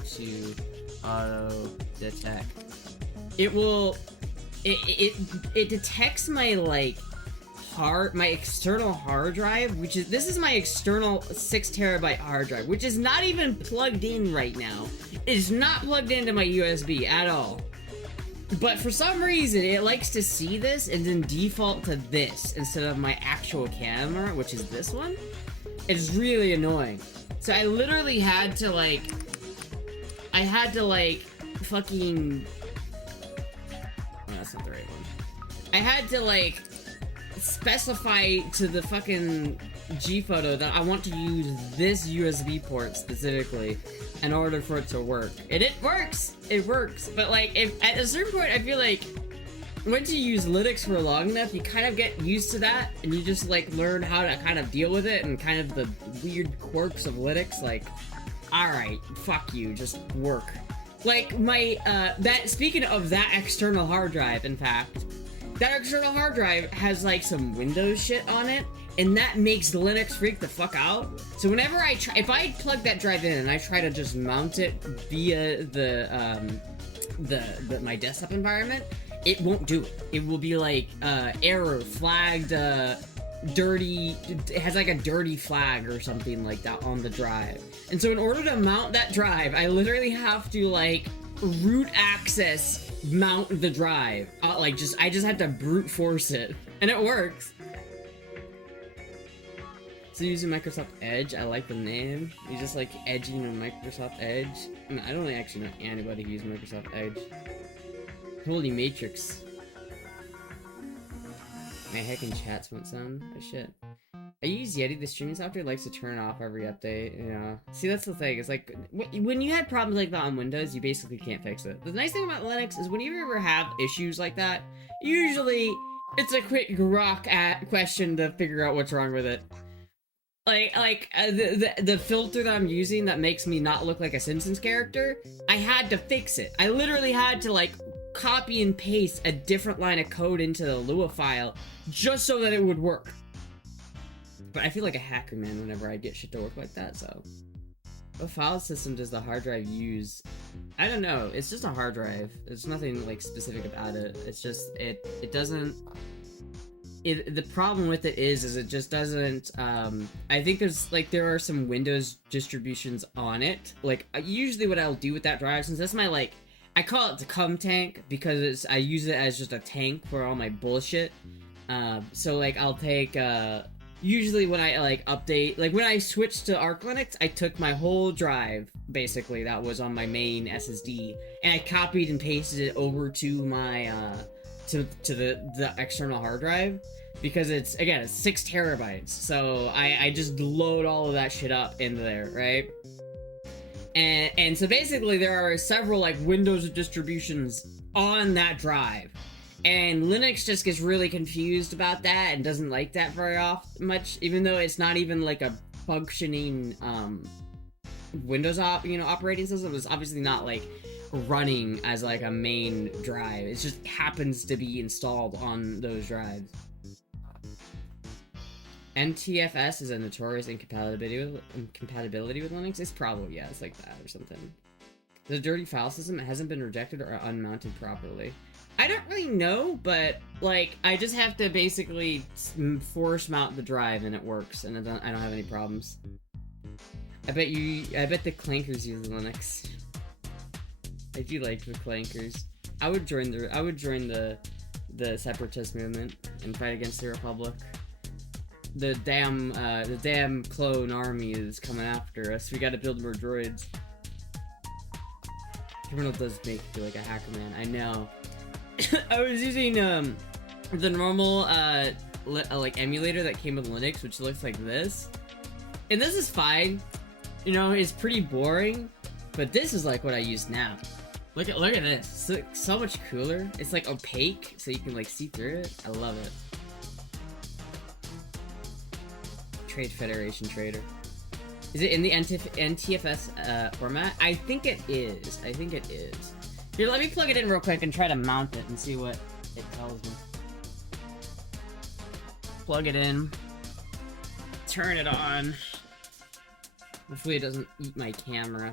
to auto detect, it detects my, like, my external hard drive, this is my external 6TB hard drive, which is not even plugged in right now. It is not plugged into my USB at all. But for some reason, it likes to see this and then default to this instead of my actual camera, which is this one. It's really annoying. So I literally had to, like, fucking... Oh, that's not the right one. I had to, like, specify to the fucking G-Photo that I want to use this USB port specifically in order for it to work. And it works! It works. But, like, at a certain point, I feel like once you use Linux for long enough, you kind of get used to that, and you just, like, learn how to kind of deal with it and kind of the weird quirks of Linux, like, alright, fuck you, just work. Like, speaking of that external hard drive, in fact, that external hard drive has, like, some Windows shit on it, and that makes Linux freak the fuck out. So whenever if I plug that drive in and I try to just mount it via my desktop environment, it won't do it. It will be like, error, flagged, dirty, it has like a dirty flag or something like that on the drive. And so in order to mount that drive, I literally have to like root access mount the drive. I just had to brute force it, and it works. So using Microsoft Edge, I like the name. You just like edging on Microsoft Edge. I don't actually know anybody who uses Microsoft Edge. Holy Matrix. My heckin' chats won't sound. Oh shit. I use Yeti, the streaming software likes to turn off every update, you know. See, that's the thing, it's like, when you had problems like that on Windows, you basically can't fix it. The nice thing about Linux is when you ever have issues like that, usually it's a quick grok question to figure out what's wrong with it. The filter that I'm using that makes me not look like a Simpsons character, I had to fix it. I literally had to, like, copy and paste a different line of code into the Lua file just so that it would work. But I feel like a hacker, man, whenever I get shit to work like that, so... What file system does the hard drive use? I don't know, it's just a hard drive. There's nothing, like, specific about it. It's just, it doesn't... the problem with it is it just doesn't, I think there are some Windows distributions on it. Like, usually what I'll do with that drive, since that's my, like, I call it the cum tank, because I use it as just a tank for all my bullshit. So, like, I'll take, usually when I, like, update, like, when I switched to Arch Linux, I took my whole drive, basically, that was on my main SSD, and I copied and pasted it over to my, to the external hard drive, because it's 6 terabytes, so I just load all of that shit up into there, right? And so basically there are several like Windows distributions on that drive, and Linux just gets really confused about that and doesn't like that very much, even though it's not even like a functioning Windows operating system. It's obviously not like running as like a main drive. It just happens to be installed on those drives. NTFS is a notorious incompatibility with Linux. It's probably, yeah, it's like that or something. The dirty file system hasn't been rejected or unmounted properly. I don't really know, but like I just have to basically force mount the drive and it works, and I don't have any problems. I bet the clankers use Linux. I do like the clankers. I would join the separatist movement and fight against the Republic. The damn clone army is coming after us. We gotta build more droids. Criminal does make you feel like a hacker, man. I know. I was using the normal like emulator that came with Linux, which looks like this, and this is fine. You know, it's pretty boring, but this is like what I use now. Look at this. It's so much cooler. It's like opaque, so you can like see through it. I love it. Trade Federation Trader. Is it in the NTFS format? I think it is. Here, let me plug it in real quick and try to mount it and see what it tells me. Plug it in. Turn it on. Hopefully it doesn't eat my camera.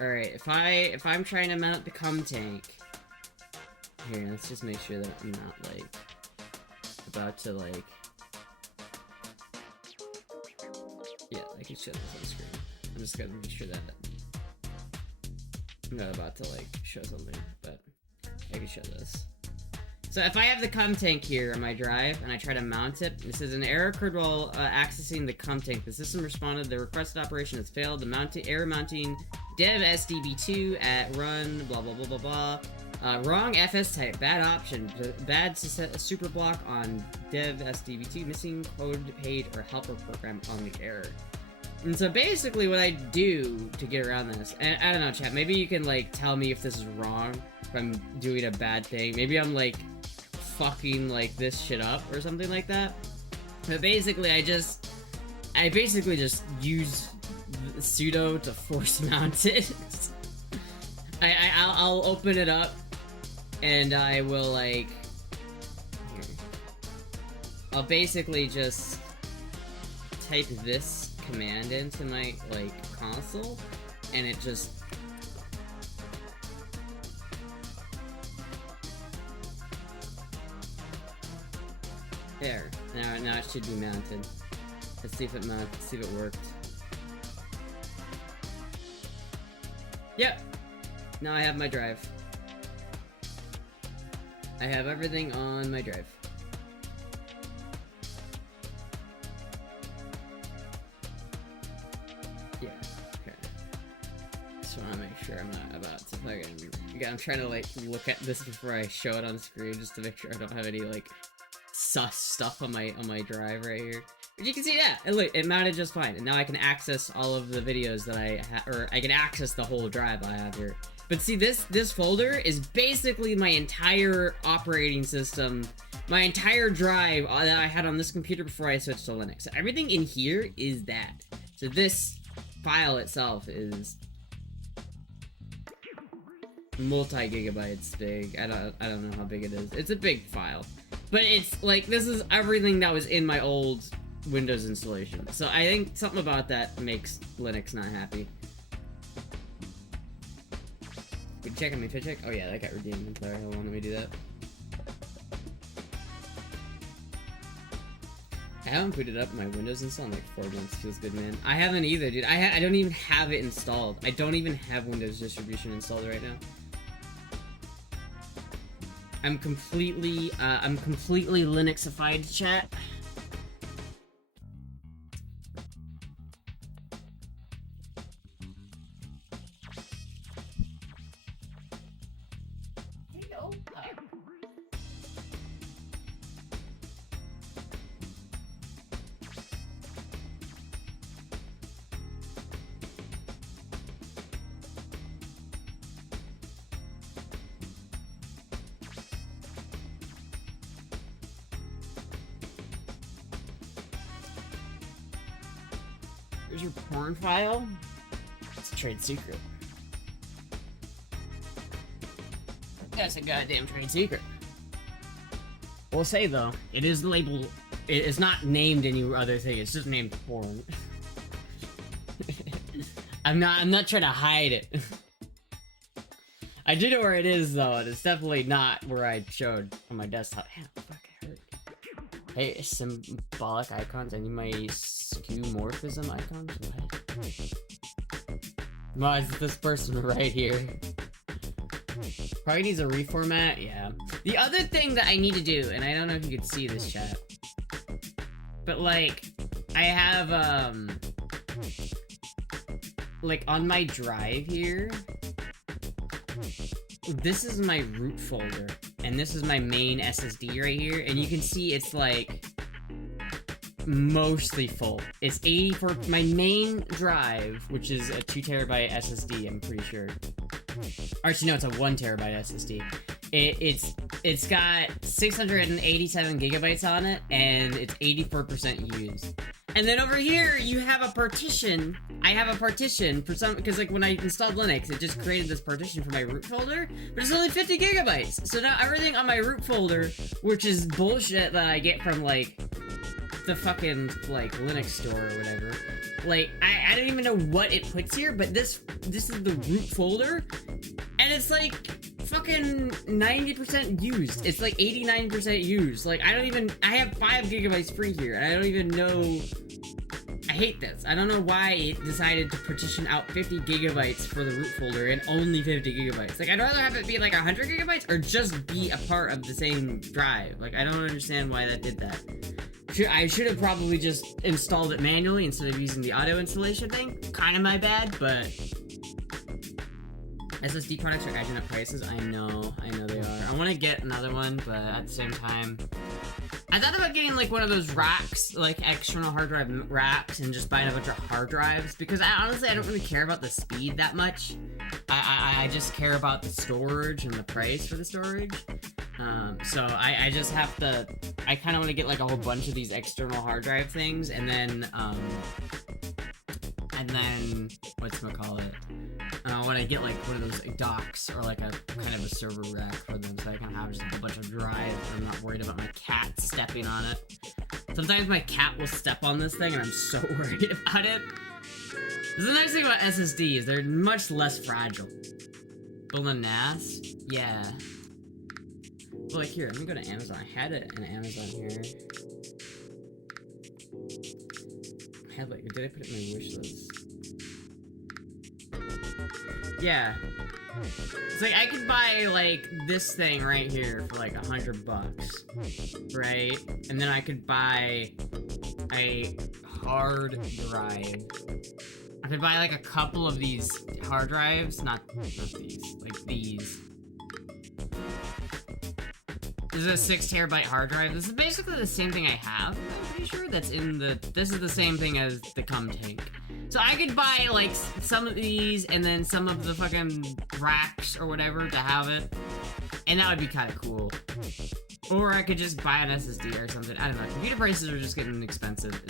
Alright, if I'm trying to mount the cum tank. Here, let's just make sure that I'm not like about to like, yeah, I can show this on screen. I'm just gonna make sure that I'm not about to like show something, but I can show this. So if I have the cum tank here on my drive and I try to mount it, this is an error occurred while accessing the cum tank. The system responded, the requested operation has failed. The error mounting dev sdb2 at run blah blah blah blah blah. Wrong FS type, bad option, bad super block on dev sdb2, missing code paid or helper program on the error. And so basically what I do to get around this, and I don't know, chat, maybe you can like tell me if this is wrong, if I'm doing a bad thing. Maybe I'm like fucking like this shit up or something like that. But basically I basically just use sudo to force mount it. I'll open it up and I will like, here. I'll basically just type this command into my like console, and it just There. Now it should be mounted. Let's see if it mounted. Let's see if it worked. Yep. Now I have my drive. I have everything on my drive. Yeah, okay. Just wanna make sure I'm not about to fucking... I'm trying to, like, look at this before I show it on screen, just to make sure I don't have any, like, sus stuff on my drive right here. But you can see that! And look, it mounted just fine. And now I can access all of the videos that I or I can access the whole drive I have here. But see, this folder is basically my entire operating system, my entire drive that I had on this computer before I switched to Linux. So everything in here is that. So this file itself is multi-gigabytes big. I don't know how big it is. It's a big file. But it's like, this is everything that was in my old Windows installation. So I think something about that makes Linux not happy. Good check on me, fit check. Oh yeah, that got redeemed in player. Hold on, let me do that. I haven't booted up my Windows install in like 4 months. Feels good, man. I haven't either, dude. I don't even have it installed. I don't even have Windows distribution installed right now. I'm completely Linuxified, chat. Here's your porn file. It's a trade secret. That's a goddamn trade secret. We'll say though, it is labeled. It's not named any other thing. It's just named porn. I'm not trying to hide it. I do know where it is though, and it's definitely not where I showed on my desktop. Man, fuck, I hurt. Hey, symbolic icons. I need my skeuomorphism icons. Well, it's this person right here. Probably needs a reformat. Yeah. The other thing that I need to do, and I don't know if you could see this, chat, but like, I have like on my drive here, this is my root folder, and this is my main SSD right here, and you can see it's like mostly full. It's 84. My main drive, which is a 2 terabyte SSD, I'm pretty sure. Actually, no, it's a 1 terabyte SSD. It's got 687 gigabytes on it, and it's 84% used. And then over here, you have a partition. I have a partition for some, because like when I installed Linux, it just created this partition for my root folder, but it's only 50 gigabytes. So now everything on my root folder, which is bullshit that I get from like the fucking like Linux store or whatever. Like I don't even know what it puts here, but this is the root folder, and it's like fucking 90% used. It's like 89% used. Like I have 5 gigabytes free here, and I don't even know. I hate this. I don't know why it decided to partition out 50 gigabytes for the root folder and only 50 gigabytes. Like, I'd rather have it be like 100 gigabytes or just be a part of the same drive. Like, I don't understand why that did that. I should have probably just installed it manually instead of using the auto installation thing. Kind of my bad, but SSD products are edging up prices. I know they are. I want to get another one, but at the same time, I thought about getting like one of those racks, like external hard drive racks, and just buying a bunch of hard drives, because I don't really care about the speed that much. I just care about the storage and the price for the storage. So I just have to, I kind of want to get like a whole bunch of these external hard drive things, and then whatchamacallit, I want to get like one of those docks or like a kind of a server rack for them, so I can have just a bunch of drives and I'm not worried about my cat stepping on it. Sometimes my cat will step on this thing and I'm so worried about it. This is the nice thing about SSDs, they're much less fragile. Build a NAS? Yeah. Well, like here, let me go to Amazon. I had it in Amazon here. headlight? Or did I put it in my wish list? Yeah. It's like I could buy like this thing right here for like $100, right? And then I could buy a hard drive. I could buy like a couple of these hard drives, not these, like these. This is a 6 terabyte hard drive. This is basically the same thing I have. I'm pretty sure that's in the. This is the same thing as the cum tank. So I could buy like some of these and then some of the fucking racks or whatever to have it, and that would be kind of cool. Or I could just buy an SSD or something. I don't know. Computer prices are just getting expensive.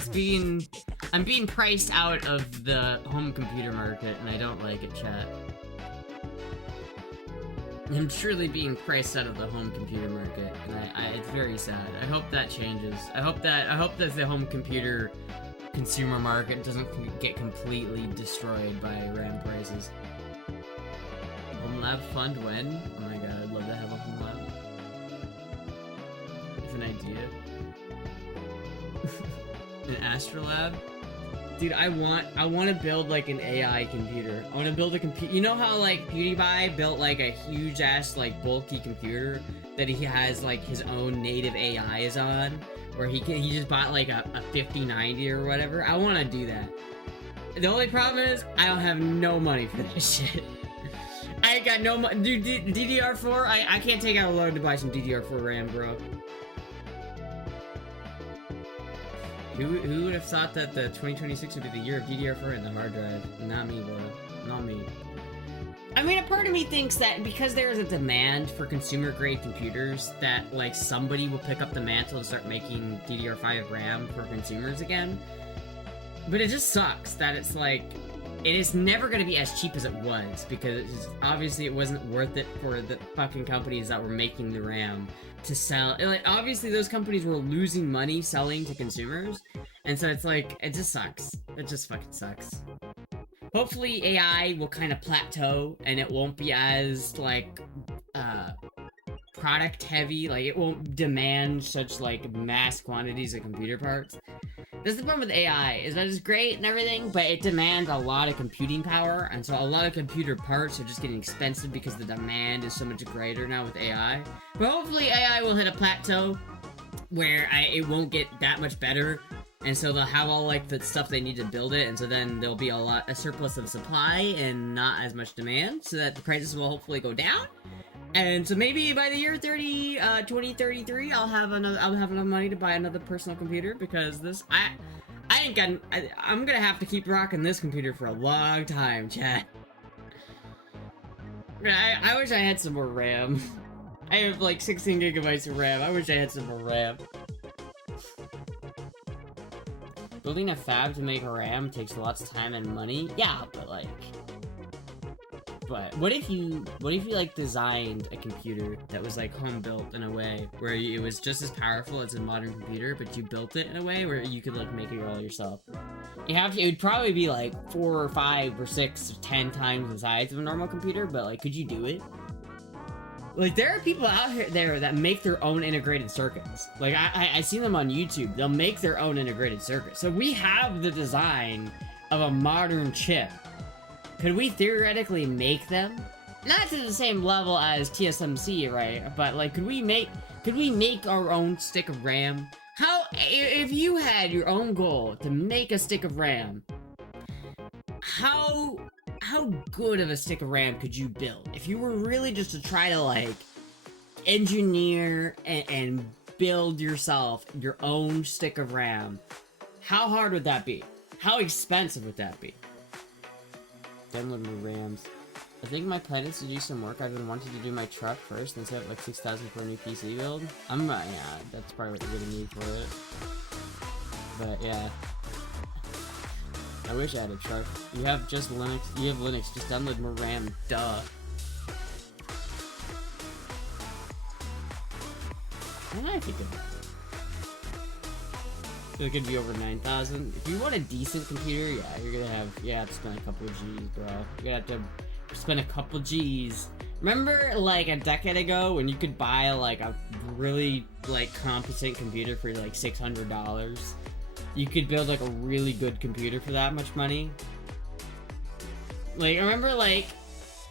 I'm being priced out of the home computer market, and I don't like it, chat. I'm truly being priced out of the home computer market, and it's very sad. I hope that changes. I hope that the home computer consumer market doesn't get completely destroyed by RAM prices. Home lab fund when? Oh my god, I'd love to have a home lab. It's an idea. An Astra lab? Dude, I want to build like an AI computer. I want to build a computer. You know how like PewDiePie built like a huge ass like bulky computer that he has like his own native AIs on, where he just bought like a 5090 or whatever. I want to do that. The only problem is I don't have no money for that shit. I ain't got no money. Dude, DDR4. I can't take out a loan to buy some DDR4 RAM, bro. Who would have thought that the 2026 would be the year of DDR4 and the hard drive? Not me, bro. Not me. I mean, a part of me thinks that because there is a demand for consumer-grade computers, that, like, somebody will pick up the mantle and start making DDR5 RAM for consumers again. But it just sucks that it's, like, it is never going to be as cheap as it was, because obviously it wasn't worth it for the fucking companies that were making the RAM to sell. Like, obviously those companies were losing money selling to consumers, and so it's like, it just sucks. It just fucking sucks. Hopefully AI will kind of plateau, and it won't be as, like, product heavy, like, it won't demand such, like, mass quantities of computer parts. That's the problem with AI, is that it's great and everything, but it demands a lot of computing power, and so a lot of computer parts are just getting expensive because the demand is so much greater now with AI. But hopefully AI will hit a plateau where it won't get that much better, and so they'll have all, like, the stuff they need to build it, and so then there'll be a surplus of supply and not as much demand, so that the prices will hopefully go down. And so maybe by the year 2033, I'll have enough money to buy another personal computer, because I'm gonna have to keep rocking this computer for a long time, chat. I wish I had some more RAM. I have like 16 gigabytes of RAM. I wish I had some more RAM. Building a fab to make RAM takes lots of time and money. Yeah, but like... But what if you like designed a computer that was like home built in a way where it was just as powerful as a modern computer, but you built it in a way where you could like make it all yourself? It would probably be like 4 or 5 or 6 or 10 times the size of a normal computer, but like, could you do it? Like, there are people out there that make their own integrated circuits. Like, I see them on YouTube. They'll make their own integrated circuit. So we have the design of a modern chip. Could we theoretically make them? Not to the same level as TSMC, right? But like, could we make our own stick of RAM? If you had your own goal to make a stick of RAM, how good of a stick of RAM could you build? If you were really just to try to like engineer and build yourself your own stick of RAM, how hard would that be? How expensive would that be? Download more RAMs. I think my plan is to do some work. I've been wanting to do my truck first and save like 6,000 for a new PC build. Yeah, that's probably what you're gonna need for it. But yeah. I wish I had a truck. You have Linux, just download more RAM, duh. I think it could be over 9,000. If you want a decent computer, yeah, you're gonna have to spend a couple of G's, bro. You're gonna have to spend a couple G's. Remember, like, a decade ago when you could buy, like, a really, like, competent computer for, like, $600? you could build like a really good computer for that much money. Like, I remember like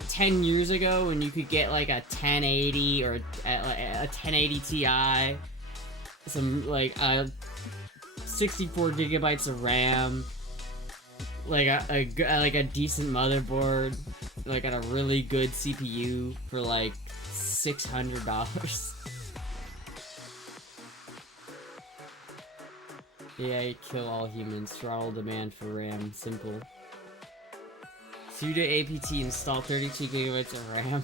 10 years ago when you could get like a 1080 or a 1080 Ti, some like 64 gigabytes of RAM, like a decent motherboard, like at a really good CPU for like $600. Yeah, kill all humans. Throttle demand for RAM. Simple. Sudo apt install 32 gigabytes of RAM.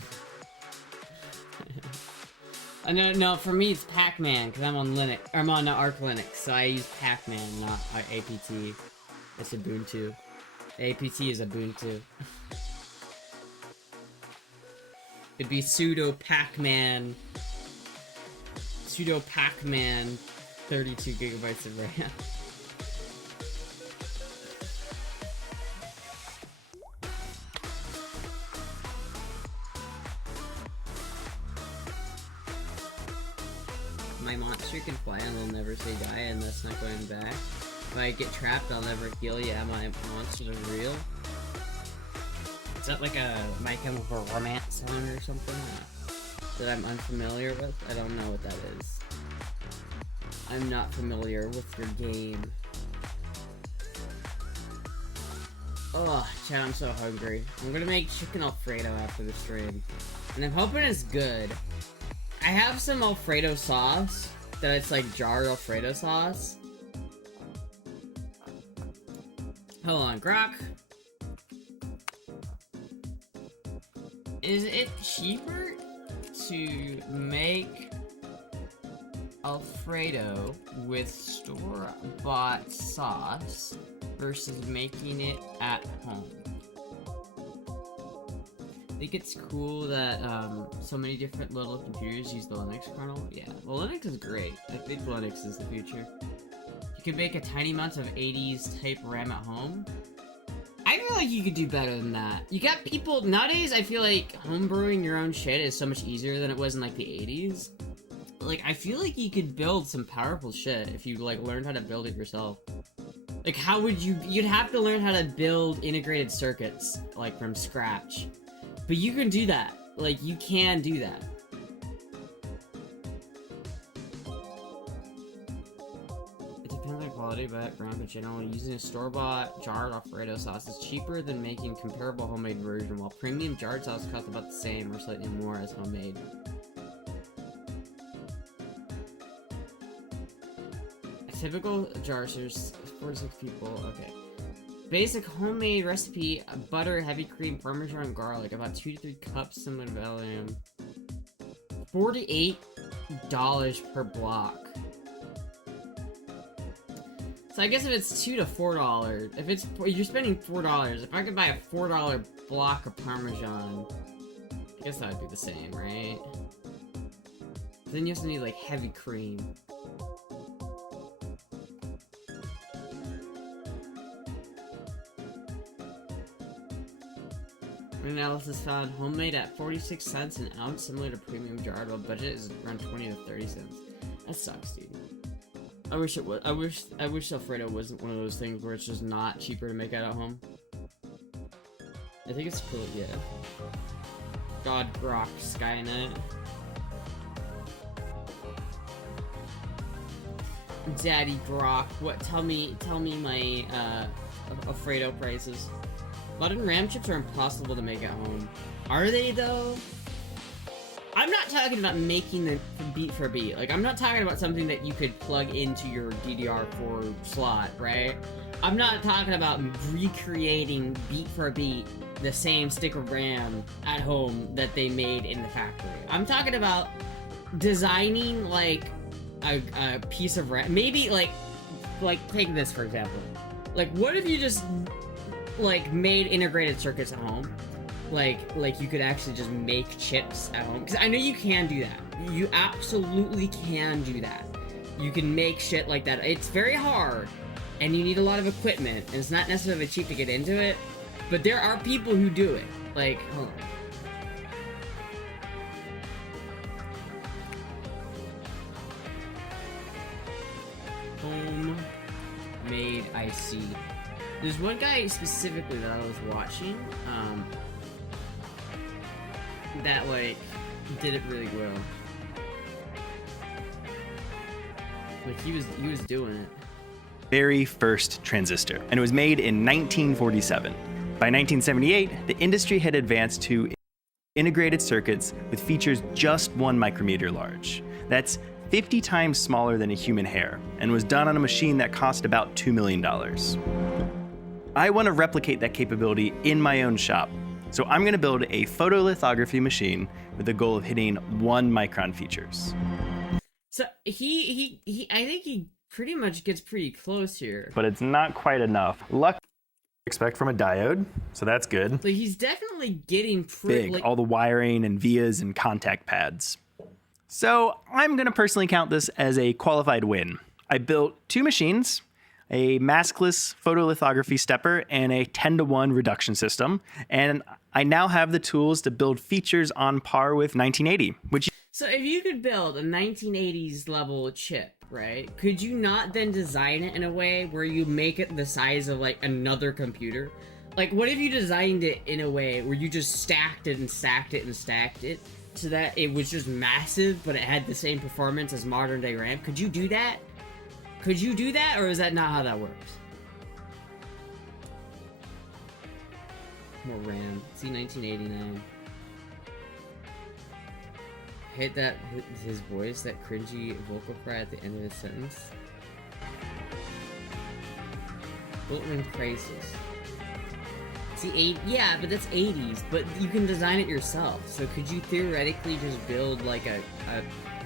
No, for me it's Pac-Man, because I'm on Linux. Or I'm on Arch Linux, so I use Pac-Man, not apt. It's Ubuntu. apt is Ubuntu. It'd be sudo Pac-Man. Sudo Pac-Man 32 gigabytes of RAM. My monster can fly and will never say die, and that's not going back. If I get trapped, I'll never heal. Yeah, my monsters are real. Is that like a My Chemical Romance song or something that I'm unfamiliar with? I don't know what that is. I'm not familiar with your game. Oh, chat, I'm so hungry. I'm gonna make chicken Alfredo after the stream. And I'm hoping it's good. I have some Alfredo sauce, that it's like jarred Alfredo sauce. Hold on, Grok. Is it cheaper to make Alfredo with store-bought sauce versus making it at home? I think it's cool that so many different little computers use the Linux kernel. Yeah, well, Linux is great. I think Linux is the future. You can make a tiny amount of 80s type RAM at home. I feel like you could do better than that. You got people nowadays. I feel like homebrewing your own shit is so much easier than it was in like the 80s. Like, I feel like you could build some powerful shit if you like learned how to build it yourself. Like, how would you'd have to learn how to build integrated circuits like from scratch. But you can do that. Like, you can do that. It depends on quality, but brand generally using a store-bought jarred Alfredo sauce is cheaper than making comparable homemade version, while premium jarred sauce costs about the same or slightly more as homemade. A typical jar serves 4 to 6 people. Okay. Basic homemade recipe: butter, heavy cream, parmesan, garlic, about 2 to 3 cups, similar volume. $48 per block. So I guess if it's $2 to $4, if you're spending $4, if I could buy a $4 block of parmesan, I guess that would be the same, right? Then you also need like heavy cream. Analysis found homemade at 46 cents an ounce, similar to premium jarred, while budget is around 20 to 30 cents. That sucks, dude. I wish it was. I wish Alfredo wasn't one of those things where it's just not cheaper to make it at home. I think it's cool, yeah. God Grok Skynet. Daddy Grok, what? Tell me my Alfredo prices. Button RAM chips are impossible to make at home. Are they, though? I'm not talking about making them beat for beat. Like, I'm not talking about something that you could plug into your DDR4 slot, right? I'm not talking about recreating beat for beat the same stick of RAM at home that they made in the factory. I'm talking about designing, like, a piece of RAM. Maybe, like, take this, for example. Like, what if you just like made integrated circuits at home, like you could actually just make chips at home, because I know you can do that. You absolutely can do that. You can make shit like that. It's very hard and you need a lot of equipment, and it's not necessarily cheap to get into it, but there are people who do it. Like, hold on. Home made IC. There's one guy specifically that I was watching, that like did it really well. Like he was doing it. Very first transistor, and it was made in 1947. By 1978, the industry had advanced to integrated circuits with features just 1 micrometer large. That's 50 times smaller than a human hair, and was done on a machine that cost about $2 million. I want to replicate that capability in my own shop, so I'm going to build a photolithography machine with the goal of hitting 1 micron features. So he I think he pretty much gets pretty close here. But it's not quite enough. Luck expect from a diode, so that's good. Like he's definitely getting pretty big, all the wiring and vias and contact pads. So I'm gonna personally count this as a qualified win. I built 2 machines, a maskless photolithography stepper and a 10-to-1 reduction system, and I now have the tools to build features on par with 1980, which... So if you could build a 1980s level chip, right, could you not then design it in a way where you make it the size of like another computer? Like what if you designed it in a way where you just stacked it and stacked it and stacked it so that it was just massive but it had the same performance as modern day RAM? Could you do that? Could you do that, or is that not how that works? More RAM. See 1989. Hit that, his voice, that cringy vocal fry at the end of his sentence. Built-in crisis. See, yeah, but that's 80s, but you can design it yourself. So could you theoretically just build like a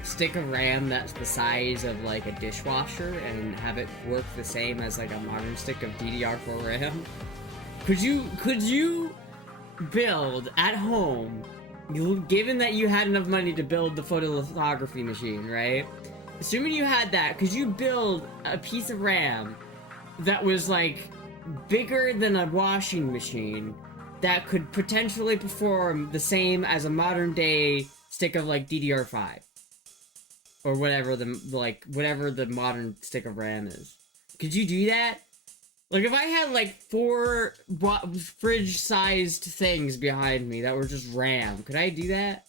stick of RAM that's the size of like a dishwasher and have it work the same as like a modern stick of DDR4 RAM? Could you build at home, given that you had enough money to build the photolithography machine, right? Assuming you had that, could you build a piece of RAM that was like bigger than a washing machine that could potentially perform the same as a modern day stick of like DDR5? Or whatever the modern stick of RAM is. Could you do that? Like if I had like 4 fridge-sized things behind me that were just RAM, could I do that?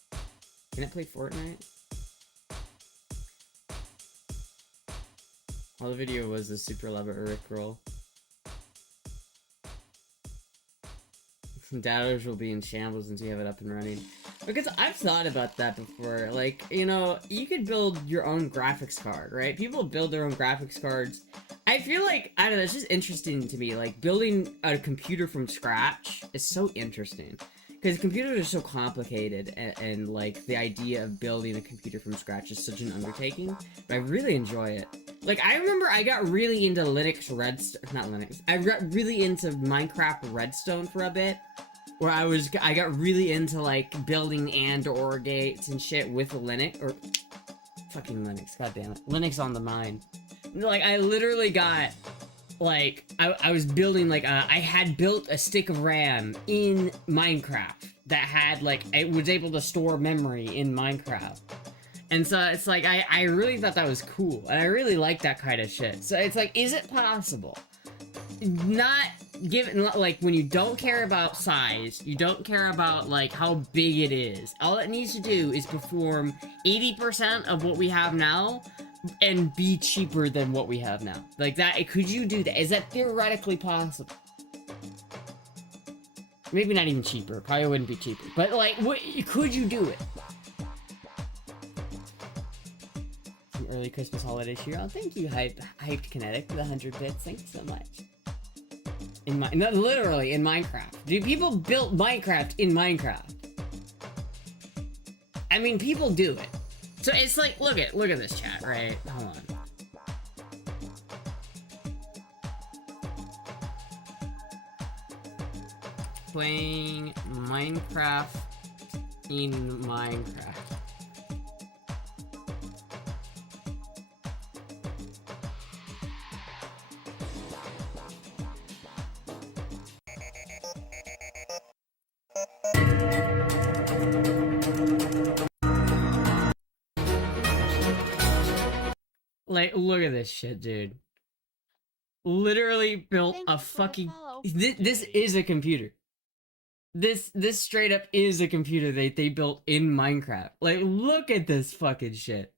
Can I play Fortnite? All the video was the super elaborate Rickroll. Doubters will be in shambles until you have it up and running. Because I've thought about that before. Like, you know, you could build your own graphics card, right? People build their own graphics cards. I feel like, I don't know, it's just interesting to me. Like, building a computer from scratch is so interesting. Because computers are so complicated, and like, the idea of building a computer from scratch is such an undertaking. But I really enjoy it. Like, I remember I got really into I got really into Minecraft Redstone for a bit. Where I got really into, like, building AND/OR gates and shit with Linux, or... Fucking Linux, goddammit. Linux on the mind. Like, I literally got, like, I was building, like, I had built a stick of RAM in Minecraft that had, like, it was able to store memory in Minecraft. And so it's like, I really thought that was cool, and I really like that kind of shit. So it's like, is it possible? Not given, like, when you don't care about size, you don't care about, like, how big it is. All it needs to do is perform 80% of what we have now, and be cheaper than what we have now. Like, that, could you do that? Is that theoretically possible? Maybe not even cheaper, probably wouldn't be cheaper. But, like, could you do it? Early Christmas holiday cheer. Oh, thank you, Hyped Kinetic, for the 100 bits. Thanks so much. No, literally in Minecraft. Dude, people built Minecraft in Minecraft. I mean, people do it. So it's like, look at this chat, right? Hold on. Playing Minecraft in Minecraft. Like, look at this shit, dude. literally built Thank a you for the fucking. follow. This is a computer. This straight up is a computer they built in Minecraft. Like, look at this fucking shit.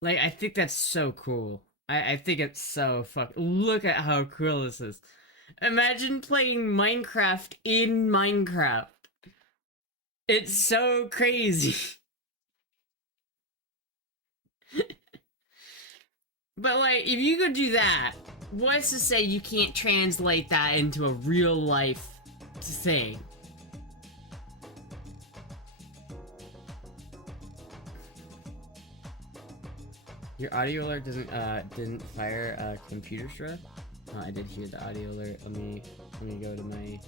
Like, I think that's so cool. I think it's so look at how cool this is. Imagine playing Minecraft in Minecraft. It's so crazy. But like, if you could do that, what's to say you can't translate that into a real life thing? Your audio alert didn't fire a computer strip? Oh, I did hear the audio alert. Let me go to my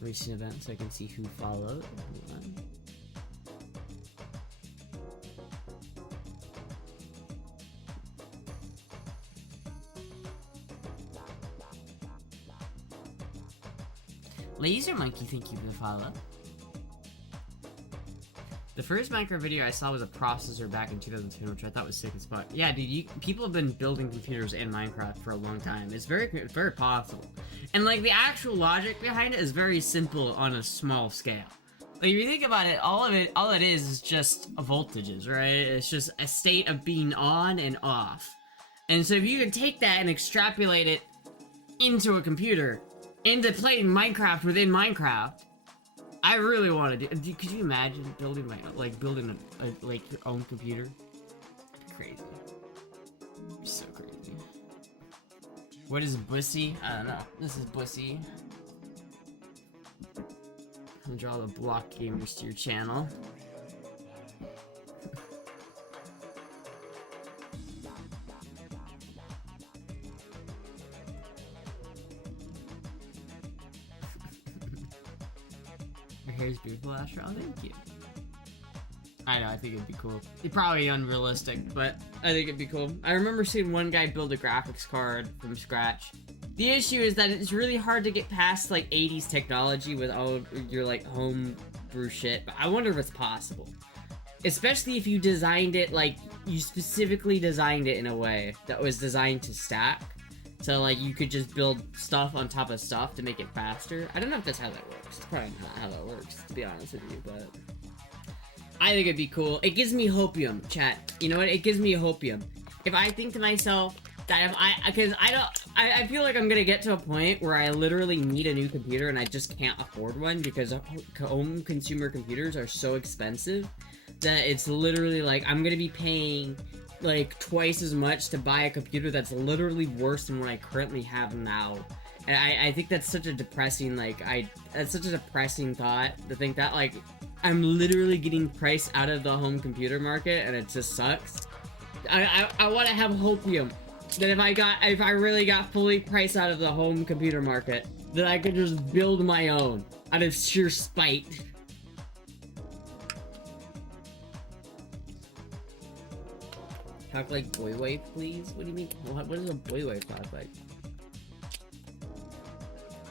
recent events so I can see who followed. Hold on. Laser Monkey, thank you for the follow. The first Minecraft video I saw was a processor back in 2010, which I thought was sick as fuck. Yeah, dude, people have been building computers in Minecraft for a long time. It's very possible. And, like, the actual logic behind it is very simple on a small scale. Like, if you think about it, all it is just voltages, right? It's just a state of being on and off. And so if you can take that and extrapolate it into a computer, into playing Minecraft within Minecraft, I really want to do. Could you imagine building building your own computer? Crazy. So crazy. What is Bussy? I don't know. This is Bussy. I'll draw the block gamers to your channel. Your hair's beautiful, Astra. Oh, thank you. I know, I think it'd be cool. It's probably unrealistic, but I think it'd be cool. I remember seeing one guy build a graphics card from scratch. The issue is that it's really hard to get past, like, 80s technology with all your, like, homebrew shit, but I wonder if it's possible. Especially if you designed it, like, you specifically designed it in a way that was designed to stack. So, like, you could just build stuff on top of stuff to make it faster. I don't know if that's how that works. It's probably not how that works, to be honest with you, but I think it'd be cool. It gives me hopium, chat. You know what? It gives me hopium. If I think to myself that if I feel like I'm gonna get to a point where I literally need a new computer and I just can't afford one because home consumer computers are so expensive that it's literally like I'm gonna be paying like twice as much to buy a computer that's literally worse than what I currently have now. And I think that's such a depressing, that's such a depressing thought to think that, like, I'm literally getting priced out of the home computer market and it just sucks. I want to have hopium that if I really got fully priced out of the home computer market, that I could just build my own out of sheer spite. Talk like boy wife, please? What do you mean? What does a boy wife talk like?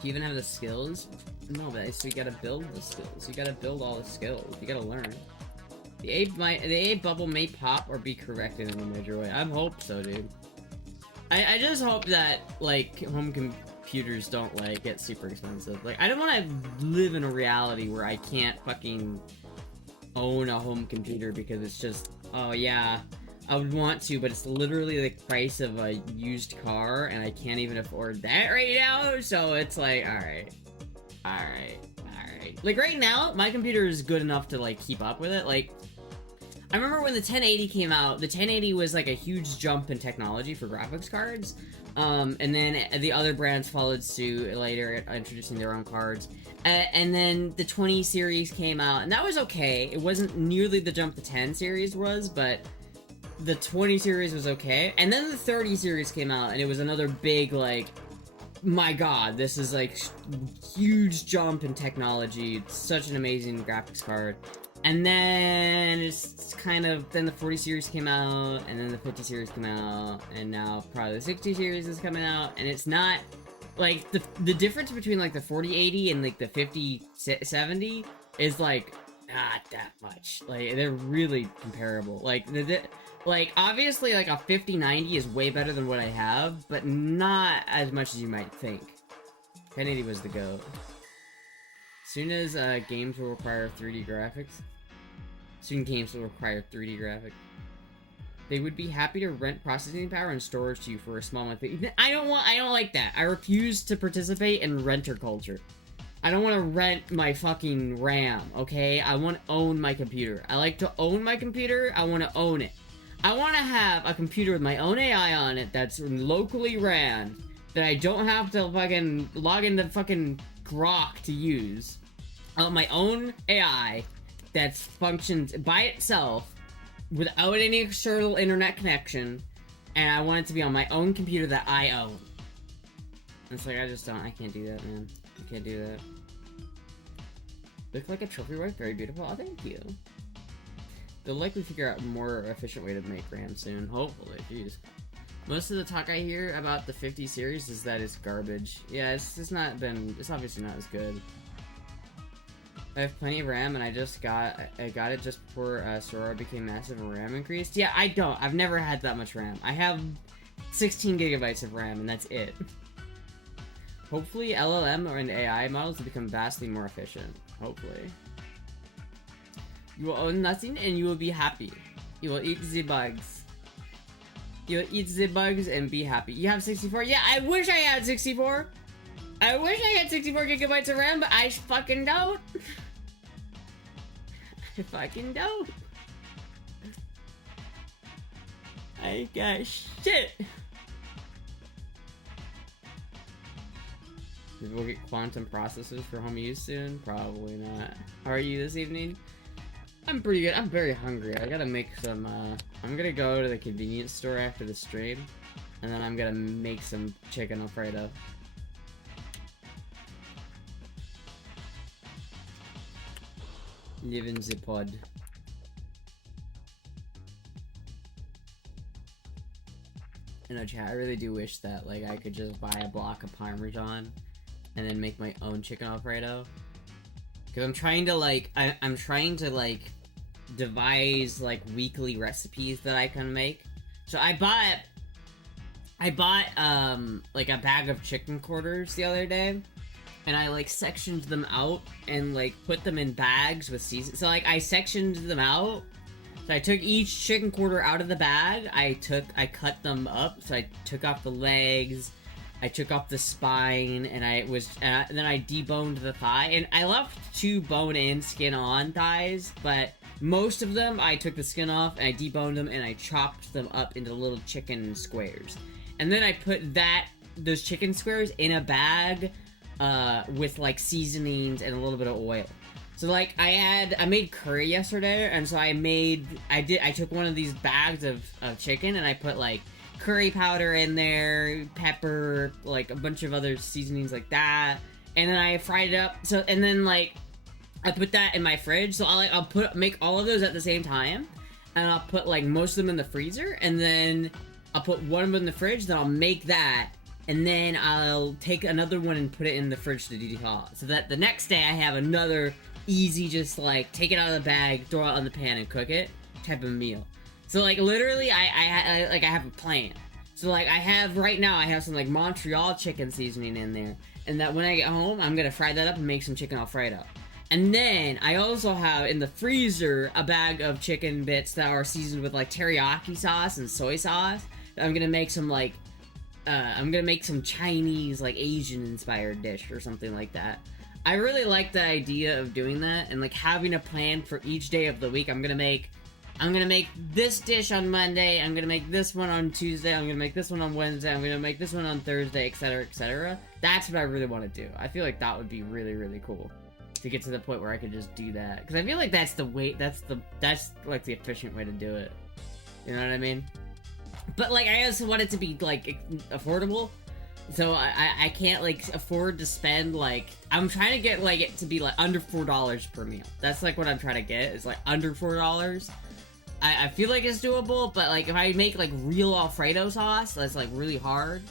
Do you even have the skills? No, but so you gotta build the skills. You gotta build all the skills. You gotta learn. The A bubble may pop or be corrected in a major way. I hope so, dude. I just hope that, like, home computers don't, like, get super expensive. Like, I don't want to live in a reality where I can't fucking own a home computer because it's just, oh yeah, I would want to, but it's literally the price of a used car, and I can't even afford that right now, so it's like, alright. Like, right now, my computer is good enough to, like, keep up with it. Like, I remember when the 1080 came out, the 1080 was, like, a huge jump in technology for graphics cards, and then the other brands followed suit later, introducing their own cards. And then the 20 series came out, and that was okay. It wasn't nearly the jump the 10 series was, but the 20 series was okay. And then the 30 series came out, and it was another big, like, my god, this is, like, huge jump in technology. It's such an amazing graphics card. And then it's kind of, then the 40 series came out, and then the 50 series came out, and now probably the 60 series is coming out, and it's not, like, the difference between, like, the 4080 and, like, the 5070 is, like, not that much. Like, they're really comparable. Like, like, obviously, like, a 5090 is way better than what I have, but not as much as you might think. 1080 was the GOAT. Soon as games will require 3D graphics. Soon games will require 3D graphics. They would be happy to rent processing power and storage to you for a small monthly. I don't like that. I refuse to participate in renter culture. I don't want to rent my fucking RAM, okay? I want to own my computer. I like to own my computer. I want to own it. I want to have a computer with my own AI on it that's locally ran, that I don't have to fucking log into fucking Grok to use. I want my own AI that functions by itself without any external internet connection, and I want it to be on my own computer that I own. And it's like, I can't do that, man. I can't do that. Look like a trophy wife, very beautiful. Oh, thank you. They'll likely figure out a more efficient way to make RAM soon, hopefully. Jeez. Most of the talk I hear about the 50 series is that it's garbage. Yeah, it's obviously not as good. I have plenty of RAM, and I got it just before Sora became massive and RAM increased. Yeah, I don't. I've never had that much RAM. I have 16 gigabytes of RAM, and that's it. Hopefully, LLM and AI models will become vastly more efficient. Hopefully. You will own nothing, and you will be happy. You will eat the bugs. You will eat the bugs and be happy. You have 64? Yeah, I wish I had 64! I wish I had 64 gigabytes of RAM, but I fucking don't. I fucking don't. I got shit. Maybe we'll get quantum processors for home use soon? Probably not. How are you this evening? I'm pretty good. I'm very hungry. I gotta make some, I'm gonna go to the convenience store after the stream, and then I'm gonna make some chicken Alfredo. Live in the pod. You know, chat, I really do wish that, like, I could just buy a block of Parmesan and then make my own chicken Alfredo. Because I'm trying to, like, I'm trying to, like, devise, like, weekly recipes that I can make. So I bought, like, a bag of chicken quarters the other day. And I, like, sectioned them out and, like, put them in bags with season. So, like, I sectioned them out. So I took each chicken quarter out of the bag. I cut them up. So I took off the legs. I took off the spine. And then I deboned the thigh. And I left 2 bone-in, skin-on thighs. But most of them, I took the skin off and I deboned them and I chopped them up into little chicken squares. And then I put those chicken squares in a bag with, like, seasonings and a little bit of oil. So, like, I made curry yesterday, and so I took one of these bags of chicken, and I put, like, curry powder in there, pepper, like, a bunch of other seasonings like that, and then I fried it up. So, and then, like, I put that in my fridge, so I'll make all of those at the same time, and I'll put, like, most of them in the freezer, and then I'll put one of them in the fridge, then I'll make that, and then I'll take another one and put it in the fridge to dethaw. So that the next day I have another easy, just, like, take it out of the bag, throw it on the pan and cook it type of meal. So, like, literally, I have a plan. So, like, right now I have some, like, Montreal chicken seasoning in there. And that when I get home, I'm gonna fry that up and make some chicken Alfredo. And then I also have in the freezer a bag of chicken bits that are seasoned with, like, teriyaki sauce and soy sauce. I'm gonna make some, like, some Chinese, like, Asian-inspired dish or something like that. I really like the idea of doing that and, like, having a plan for each day of the week. I'm gonna make this dish on Monday, I'm gonna make this one on Tuesday, I'm gonna make this one on Wednesday, I'm gonna make this one on Thursday, etc., etc. That's what I really want to do. I feel like that would be really, really cool to get to the point where I could just do that. Because I feel like that's like, the efficient way to do it. You know what I mean? But, like, I also want it to be, like, affordable. So I can't like afford to spend like, I'm trying to get like it to be like under $4 per meal. That's like what I'm trying to get, is like under $4. I feel like it's doable, but like if I make like real Alfredo sauce, that's like really hard.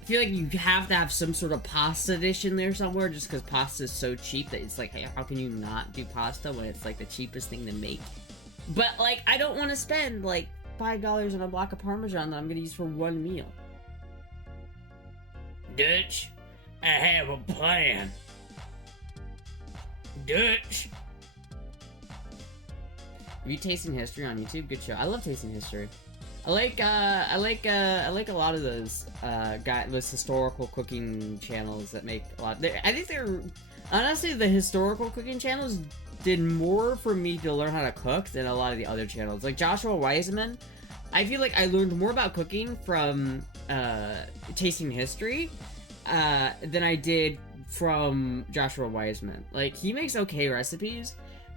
I feel like you have to have some sort of pasta dish in there somewhere, just because pasta is so cheap that it's like, hey, how can you not do pasta when it's like the cheapest thing to make? But like, I don't want to spend like $5 on a block of Parmesan that I'm gonna use for one meal. Dutch, I have a plan. Dutch. Have you Tasting History on YouTube? Good show. I love Tasting History. I like a lot of those those historical cooking channels that make a lot. I think they're honestly, the historical cooking channels did more for me to learn how to cook than a lot of the other channels. Like Joshua Wiseman, I feel like I learned more about cooking from Tasting History than I did from Joshua Wiseman. Like, he makes okay recipes,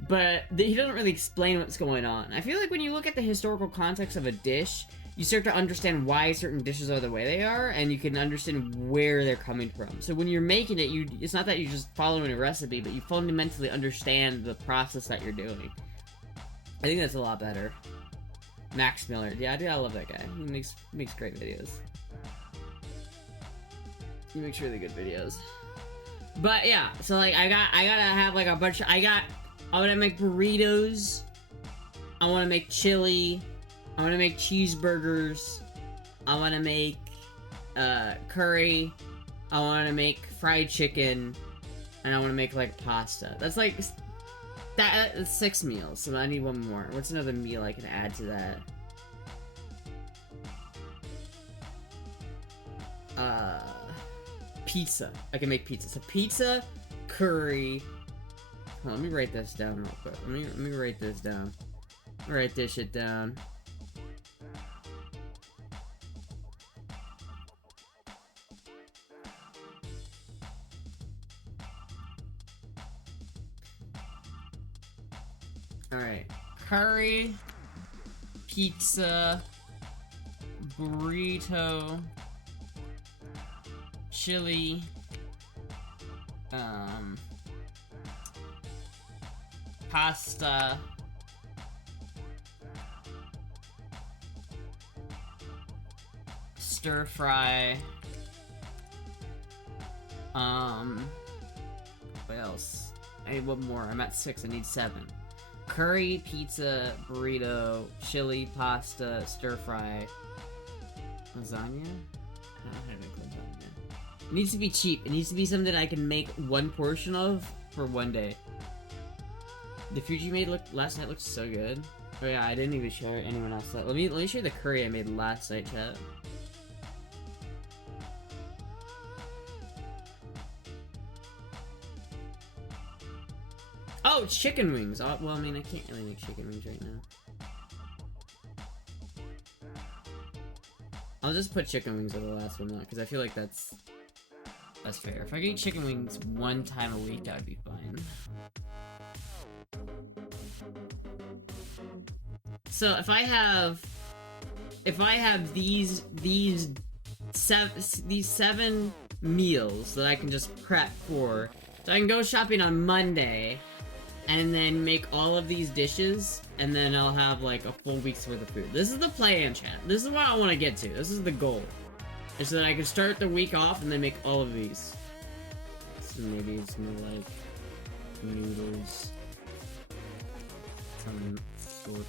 but he doesn't really explain what's going on. I feel like when you look at the historical context of a dish, you start to understand why certain dishes are the way they are, and you can understand where they're coming from. So when you're making it, it's not that you're just following a recipe, but you fundamentally understand the process that you're doing. I think that's a lot better. Max Miller. Yeah, dude, I love that guy. He makes great videos. He makes really good videos. But yeah, so like I gotta have like a bunch of, I want to make burritos. I want to make chili. I want to make cheeseburgers. I want to make curry. I want to make fried chicken, and I want to make like pasta. That's like that's 6 meals. So I need one more. What's another meal I can add to that? Pizza. I can make pizza. So pizza, curry. Hold on, let me write this down real quick. Let me write this down. Write this shit down. Alright. Curry, pizza, burrito, chili, pasta, stir fry, what else? I need one more. I'm at 6, I need 7. Curry, pizza, burrito, chili, pasta, stir fry, lasagna? I don't know how to make lasagna. It needs to be cheap. It needs to be something I can make one portion of for one day. The food you made last night looked so good. Oh yeah, I didn't even show anyone else that. Let me show you the curry I made last night, chat. Oh, it's chicken wings. Oh, well, I mean, I can't really make chicken wings right now. I'll just put chicken wings on the last one, though, because I feel like that's fair. If I could eat chicken wings one time a week, that would be fine. So if I have these 7 meals that I can just prep for, so I can go shopping on Monday, and then make all of these dishes, and then I'll have like a full week's worth of food. This is the plan, chat. This is what I want to get to. This is the goal. Is so that I can start the week off and then make all of these. So maybe it's more like noodles. Some sort.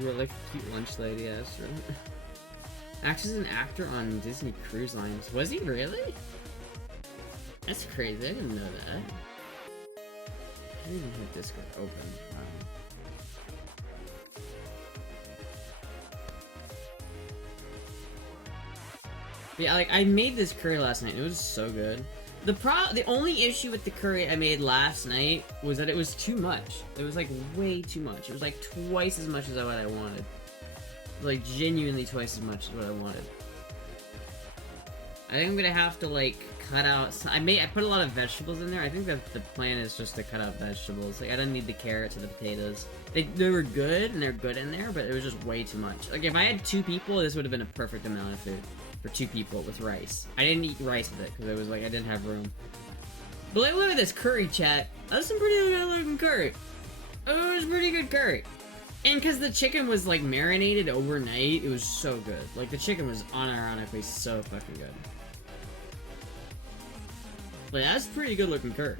You're like a cute lunch lady, Astra. Acts as an actor on Disney Cruise Lines. Was he really? That's crazy. I didn't know that. I didn't even have Discord open. Wow. Yeah, like I made this curry last night. It was so good. The only issue with the curry I made last night was that it was too much. It was like way too much. It was like twice as much as what I wanted. Like genuinely twice as much as what I wanted. I think I'm gonna have to like cut out. I put a lot of vegetables in there. I think that the plan is just to cut out vegetables. Like I don't need the carrots or the potatoes. They were good and they're good in there, but it was just way too much. Like if I had 2 people, this would have been a perfect amount of food for 2 people with rice. I didn't eat rice with it because it was like I didn't have room. But like, look at this curry, chat. That's some pretty good looking curry. Oh, it was pretty good curry. And because the chicken was like marinated overnight, it was so good. Like the chicken was unironically so fucking good. Like that's pretty good looking curry.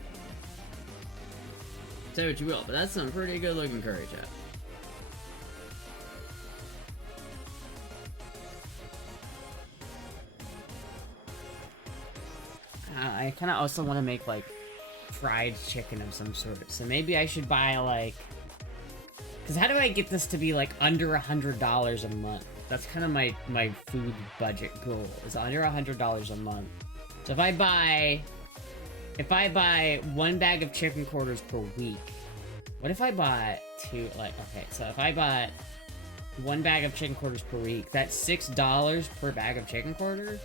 Say what you will, but that's some pretty good looking curry, chat. I kind of also want to make like fried chicken of some sort. So maybe I should buy like, because how do I get this to be like under $100 a month? That's kind of my food budget goal, is under $100 a month. So if I buy 1 bag of chicken quarters per week, what if I bought so if I bought 1 bag of chicken quarters per week, that's $6 per bag of chicken quarters.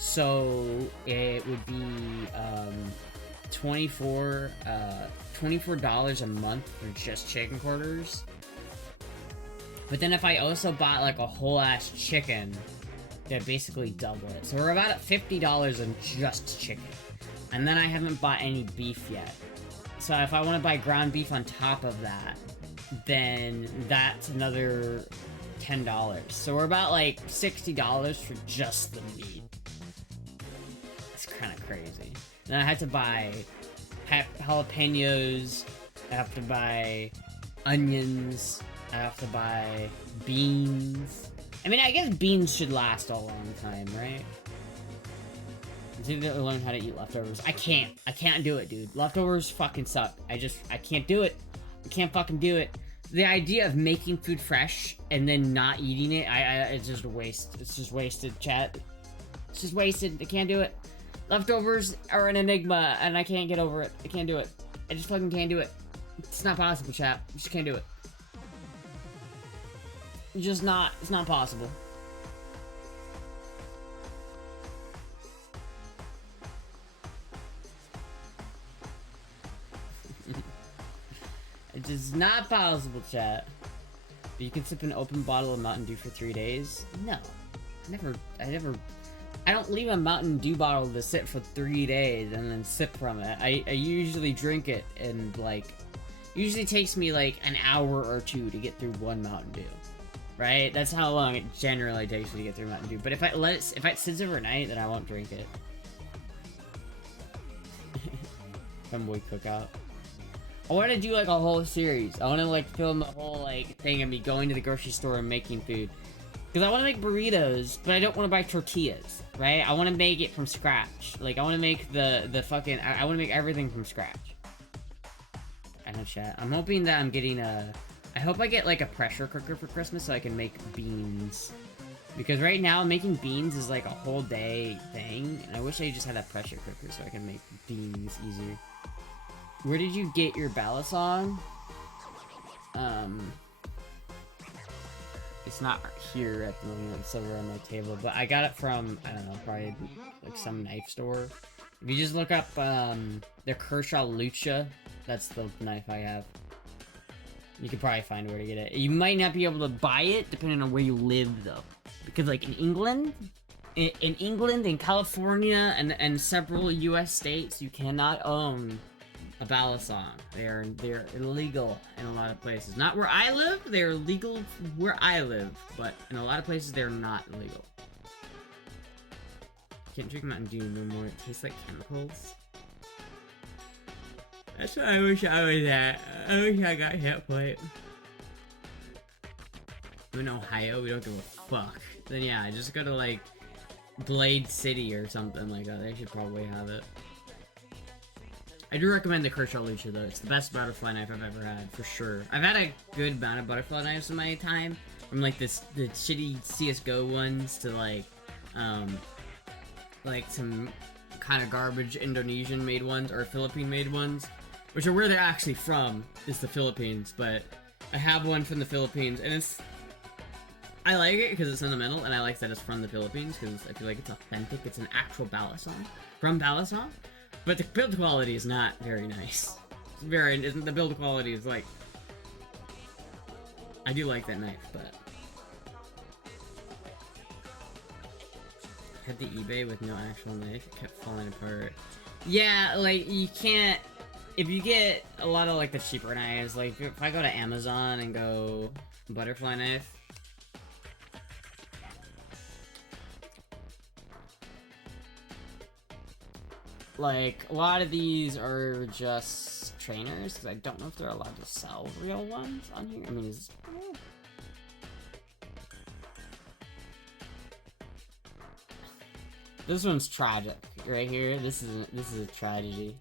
So it would be $24 a month for just chicken quarters. But then if I also bought like a whole ass chicken, that basically double it. So we're about at $50 in just chicken. And then I haven't bought any beef yet. So if I want to buy ground beef on top of that, then that's another $10. So we're about like $60 for just the meat. It's kind of crazy. Then I had to buy jalapenos, I have to buy onions, I have to buy beans. I mean, I guess beans should last a long time, right? I need to learn how to eat leftovers. I can't do it, dude. Leftovers fucking suck. I can't do it. I can't fucking do it. The idea of making food fresh and then not eating it, it's just a waste. It's just wasted, chat. It's just wasted. I can't do it. Leftovers are an enigma, and I can't get over it. I can't do it. I just fucking can't do it. It's not possible, chat. I just can't do it. It's not possible. It is not possible, chat. But you can sip an open bottle of Mountain Dew for 3 days? No. I don't leave a Mountain Dew bottle to sit for 3 days and then sip from it. I usually drink it and like, usually takes me like an hour or 2 to get through 1 Mountain Dew. Right? That's how long it generally takes me to get through Mountain Dew. But if it sits overnight, then I won't drink it. Femboy cookout. I want to do like a whole series. I want to like film the whole like thing of me going to the grocery store and making food. Because I want to make burritos, but I don't want to buy tortillas, right? I want to make it from scratch. Like I want to make the fucking, I want to make everything from scratch. I know, chat. I'm hoping that I'm getting I hope I get like a pressure cooker for Christmas so I can make beans. Because right now making beans is like a whole day thing, and I wish I just had a pressure cooker so I can make beans easier. Where did you get your ballad song? It's not here at the moment, it's over on my table, but I got it from, I don't know, probably like some knife store. If you just look up the Kershaw Lucha, that's the knife I have. You can probably find where to get it. You might not be able to buy it depending on where you live though. Because like in England, in California, and several US states, you cannot own a ballad song. They're illegal in a lot of places. Not where I live, they're legal where I live, but in a lot of places they're not illegal. Can't drink Mountain Dew no more, it tastes like chemicals. That's what I wish I was at. I wish I got hit for it. In Ohio, we don't give a fuck. Then yeah, I just go to like Blade City or something like that. They should probably have it. I do recommend the Kershaw Lucha though. It's the best butterfly knife I've ever had, for sure. I've had a good amount of butterfly knives in my time. From like the shitty CSGO ones to like some kind of garbage Indonesian made ones or Philippine made ones. Which are where they're actually from, is the Philippines, but I have one from the Philippines, and I like it because it's sentimental, and I like that it's from the Philippines because I feel like it's authentic. It's an actual balisong from Balisong, but the build quality is not very nice. It's the build quality is like, I do like that knife, but had the eBay with no actual knife. It kept falling apart. Yeah, like you can't. If you get a lot of like the cheaper knives, like if I go to Amazon and go butterfly knife. Like, a lot of these are just trainers, because I don't know if they're allowed to sell real ones on here. I mean, is... This one's tragic, right here. This is a tragedy.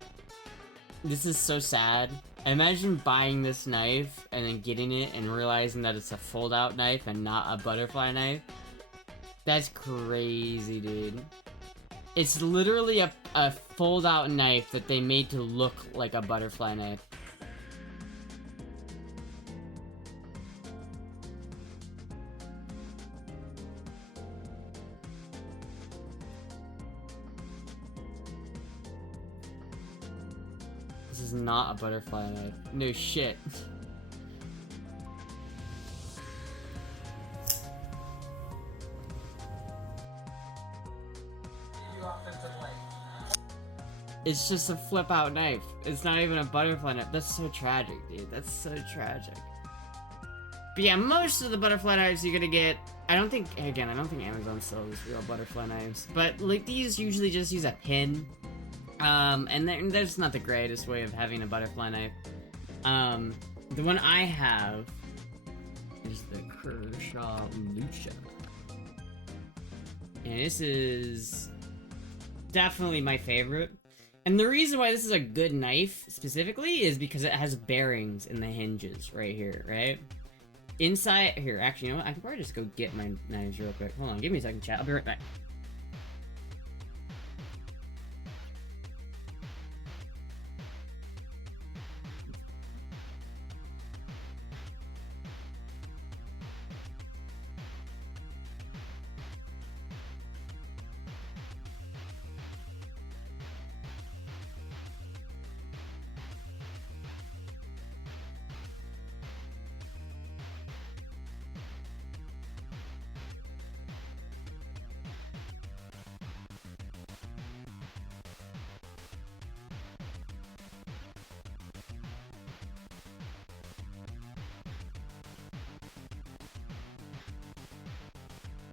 This is so sad. I imagine buying this knife, and then getting it, and realizing that it's a fold-out knife and not a butterfly knife. That's crazy, dude. It's literally a fold-out knife that they made to look like a butterfly knife. This is not a butterfly knife. No shit. It's just a flip-out knife. It's not even a butterfly knife. That's so tragic, dude. That's so tragic. But yeah, most of the butterfly knives you're gonna get... I don't think Amazon sells real butterfly knives. But, like, these usually just use a pin. And there's not the greatest way of having a butterfly knife. The one I have is the Kershaw Lucha. And this is definitely my favorite. And the reason why this is a good knife, specifically, is because it has bearings in the hinges right here, right? Inside... Here, actually, you know what? I can probably just go get my knives real quick. Hold on, give me a second, chat. I'll be right back.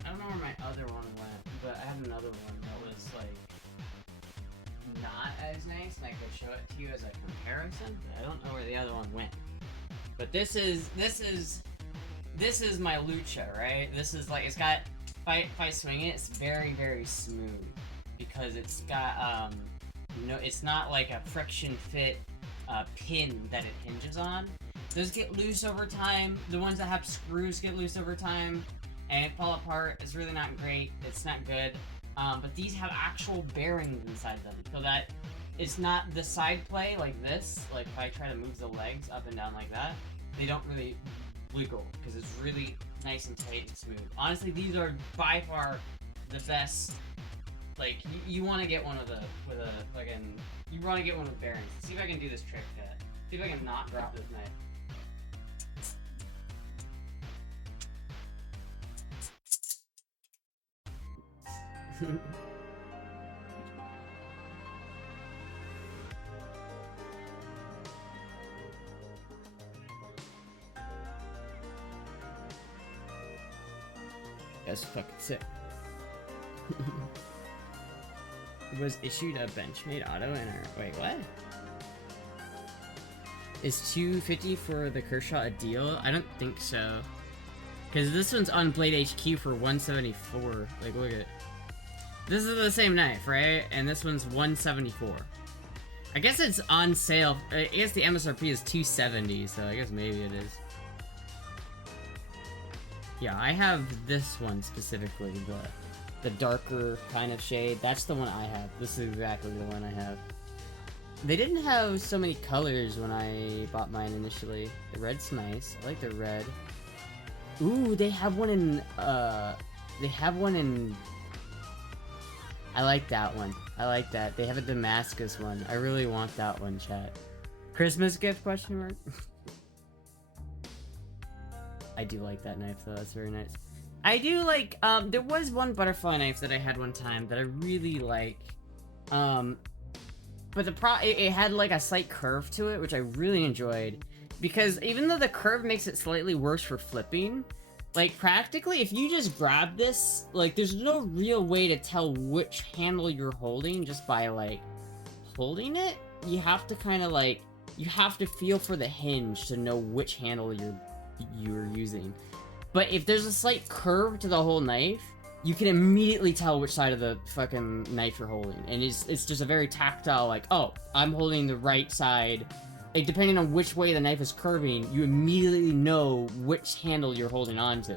I don't know where my other one went, but I had another one that was, like, not as nice, and I could show it to you as a comparison, but I don't know where the other one went. But this is my Lucha, right? This is, like, it's got, if I swing it, it's very, very smooth, because it's got, no, it's not like a friction fit, pin that it hinges on. Those get loose over time. The ones that have screws get loose over time and fall apart. It's really not great. It's not good. But these have actual bearings inside them, so that it's not the side play like this. Like if I try to move the legs up and down like that, they don't really wiggle because it's really nice and tight and smooth. Honestly, these are by far the best. Like you want to get one with you want to get one with bearings. See if I can do this trick. See if I can not drop this knife. That's fucking sick. It was issued a Benchmade auto in our... Wait, what? Is $250 for the Kershaw a deal? I don't think so. Because this one's on Blade HQ for $174. Like, look at it. This is the same knife, right? And this one's $174. I guess it's on sale. I guess the MSRP is $270, so I guess maybe it is. Yeah, I have this one specifically, the darker kind of shade. That's the one I have. This is exactly the one I have. They didn't have so many colors when I bought mine initially. The red's nice. I like the red. Ooh, they have one in, they have one in... I like that one. I like that. They have a Damascus one. I really want that one, chat. Christmas gift, question mark? I do like that knife, though. That's very nice. I do like, there was one butterfly knife that I had one time that I really like. But it had like a slight curve to it, which I really enjoyed. Because even though the curve makes it slightly worse for flipping, like practically if you just grab this, like there's no real way to tell which handle you're holding just by like holding it. You have to kind of like, you have to feel for the hinge to know which handle you're using. But if there's a slight curve to the whole knife, you can immediately tell which side of the fucking knife you're holding. And it's just a very tactile, like, oh, I'm holding the right side. Like, depending on which way the knife is curving, you immediately know which handle you're holding on to.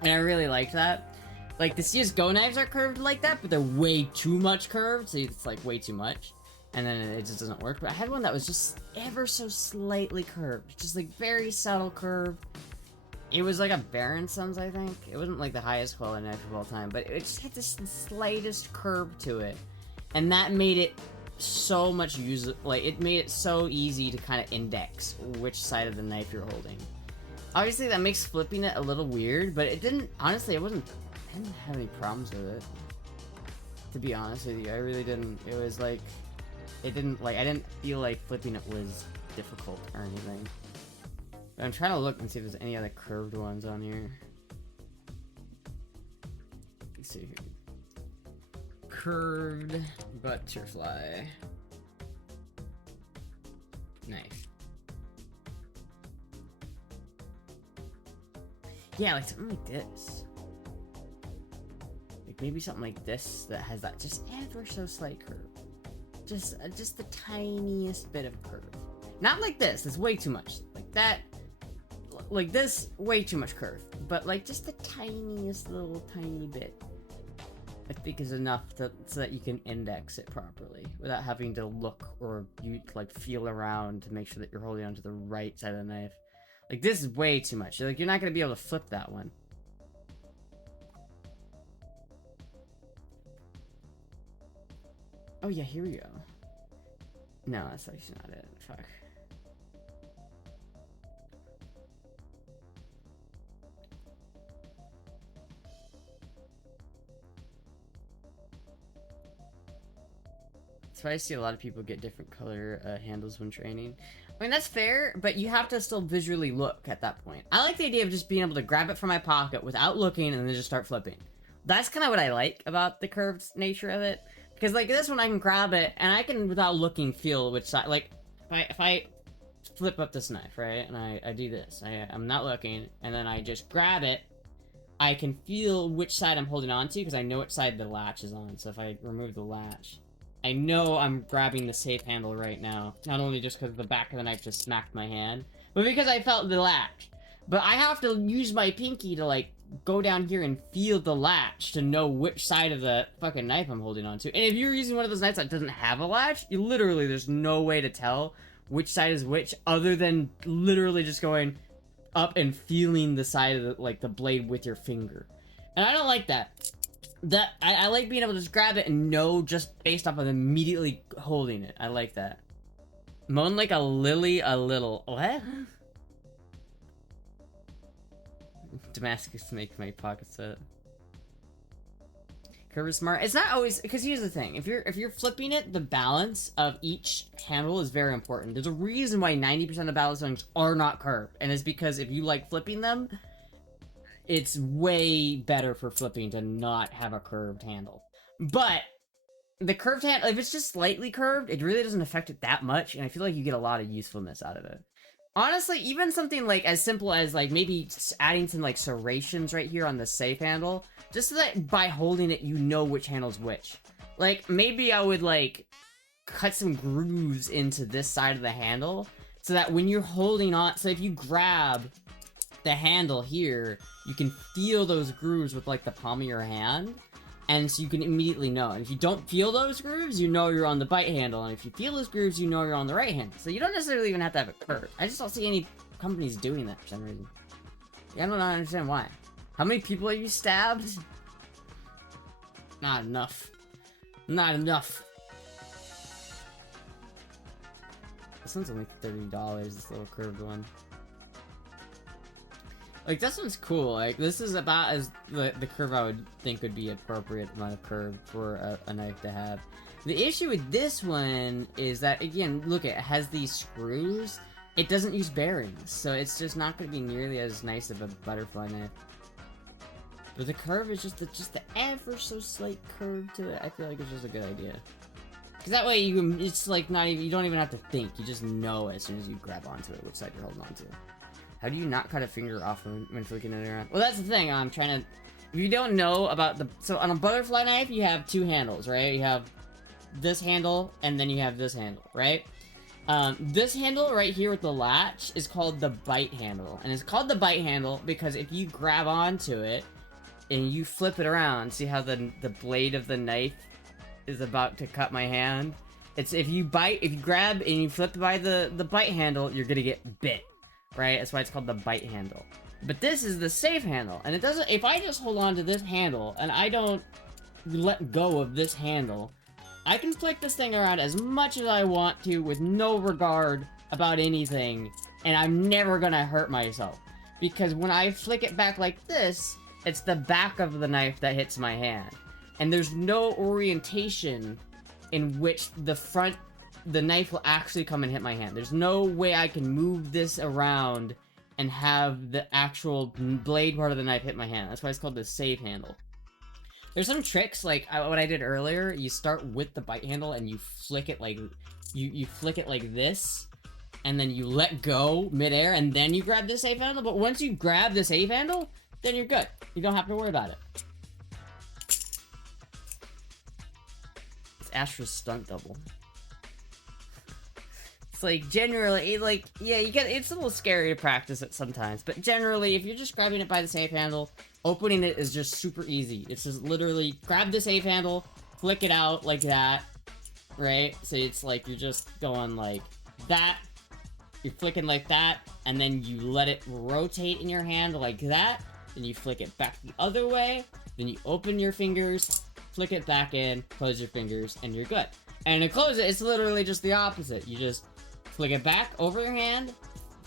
And I really like that. Like, the CSGO knives are curved like that, but they're way too much curved, so it's like way too much. And then it just doesn't work. But I had one that was just ever so slightly curved. Just like very subtle curve. It was like a Baronson's, I think. It wasn't like the highest quality knife of all time, but it just had this slightest curve to it. And that made it so much like, it made it so easy to kind of index which side of the knife you're holding. Obviously, that makes flipping it a little weird, but it didn't, honestly, I didn't have any problems with it. To be honest with you, I really didn't. It was like, I didn't feel like flipping it was difficult or anything. But I'm trying to look and see if there's any other curved ones on here. Let's see here. Curved butterfly knife. Yeah, like something like this. Like maybe something like this that has that just ever so slight curve. Just the tiniest bit of curve. Not like this. It's way too much. Like that. Like this, way too much curve. But like just the tiniest little tiny bit, I think is enough so that you can index it properly without having to look or you like feel around to make sure that you're holding onto the right side of the knife. Like this is way too much. Like you're not gonna be able to flip that one. Oh yeah, here we go. No, that's actually not it. Fuck. That's why I see a lot of people get different color handles when training. I mean, that's fair, but you have to still visually look at that point. I like the idea of just being able to grab it from my pocket without looking and then just start flipping. That's kind of what I like about the curved nature of it. Because, like, this one I can grab it, and I can, without looking, feel which side... Like, if I flip up this knife, right, and I do this, I'm not looking, and then I just grab it, I can feel which side I'm holding on to, because I know which side the latch is on. So if I remove the latch, I know I'm grabbing the safe handle right now. Not only just because the back of the knife just smacked my hand, but because I felt the latch. But I have to use my pinky to, like, go down here and feel the latch to know which side of the fucking knife I'm holding on to. And if you're using one of those knives that doesn't have a latch, you literally, there's no way to tell which side is which other than literally just going up and feeling the side of the, like, the blade with your finger. And I don't like that. I like being able to just grab it and know just based off of immediately holding it. I like that. Moan like a lily a little. What? Damascus make my pockets set. Curve is smart. It's not always, because here's the thing. If you're flipping it, the balance of each handle is very important. There's a reason why 90% of battle songs are not curved, and it's because if you like flipping them, it's way better for flipping to not have a curved handle. But the curved handle, if it's just slightly curved, it really doesn't affect it that much, and I feel like you get a lot of usefulness out of it. Honestly, even something like as simple as like maybe adding some like serrations right here on the safe handle, just so that by holding it you know which handle's which. Like maybe I would like cut some grooves into this side of the handle so that when you're holding on, so if you grab the handle here, you can feel those grooves with like the palm of your hand, and so you can immediately know. And if you don't feel those grooves, you know you're on the bite handle, and if you feel those grooves, you know you're on the right handle. So you don't necessarily even have to have it curved. I just don't see any companies doing that for some reason. I don't understand why. How many people have you stabbed? Not enough. Not enough. This one's only $30, this little curved one. Like, this one's cool. Like, this is about as the curve I would think would be appropriate amount of curve for a knife to have. The issue with this one is that, again, look, it has these screws. It doesn't use bearings, so it's just not going to be nearly as nice of a butterfly knife. But the curve is just the ever so slight curve to it. I feel like it's just a good idea. Because that way you can, it's like not even, you don't even have to think. You just know as soon as you grab onto it which side you're holding onto. How do you not cut a finger off when flicking it around? Well, that's the thing. I'm trying to, if you don't know about so on a butterfly knife, you have two handles, right? You have this handle, and then you have this handle, right? This handle right here with the latch is called the bite handle. And it's called the bite handle because if you grab onto it, and you flip it around, see how the blade of the knife is about to cut my hand? It's if you grab and you flip by the bite handle, you're gonna get bit, right? That's why it's called the bite handle. But this is the safe handle, and it doesn't, if I just hold on to this handle, and I don't let go of this handle, I can flick this thing around as much as I want to with no regard about anything, and I'm never gonna hurt myself. Because when I flick it back like this, it's the back of the knife that hits my hand. And there's no orientation in which the knife will actually come and hit my hand. There's no way I can move this around and have the actual blade part of the knife hit my hand. That's why it's called the safe handle. There's some tricks, like what I did earlier. You start with the bite handle and you flick it like, you flick it like this, and then you let go midair, and then you grab the safe handle. But once you grab the safe handle, then you're good. You don't have to worry about it. It's Astra's stunt double. It's like, generally, like, yeah, it's a little scary to practice it sometimes, but generally, if you're just grabbing it by the safe handle, opening it is just super easy. It's just literally grab the safe handle, flick it out like that, right? So it's like you're just going like that, you're flicking like that, and then you let it rotate in your hand like that, then you flick it back the other way, then you open your fingers, flick it back in, close your fingers, and you're good. And to close it, it's literally just the opposite. You just flick it back over your hand,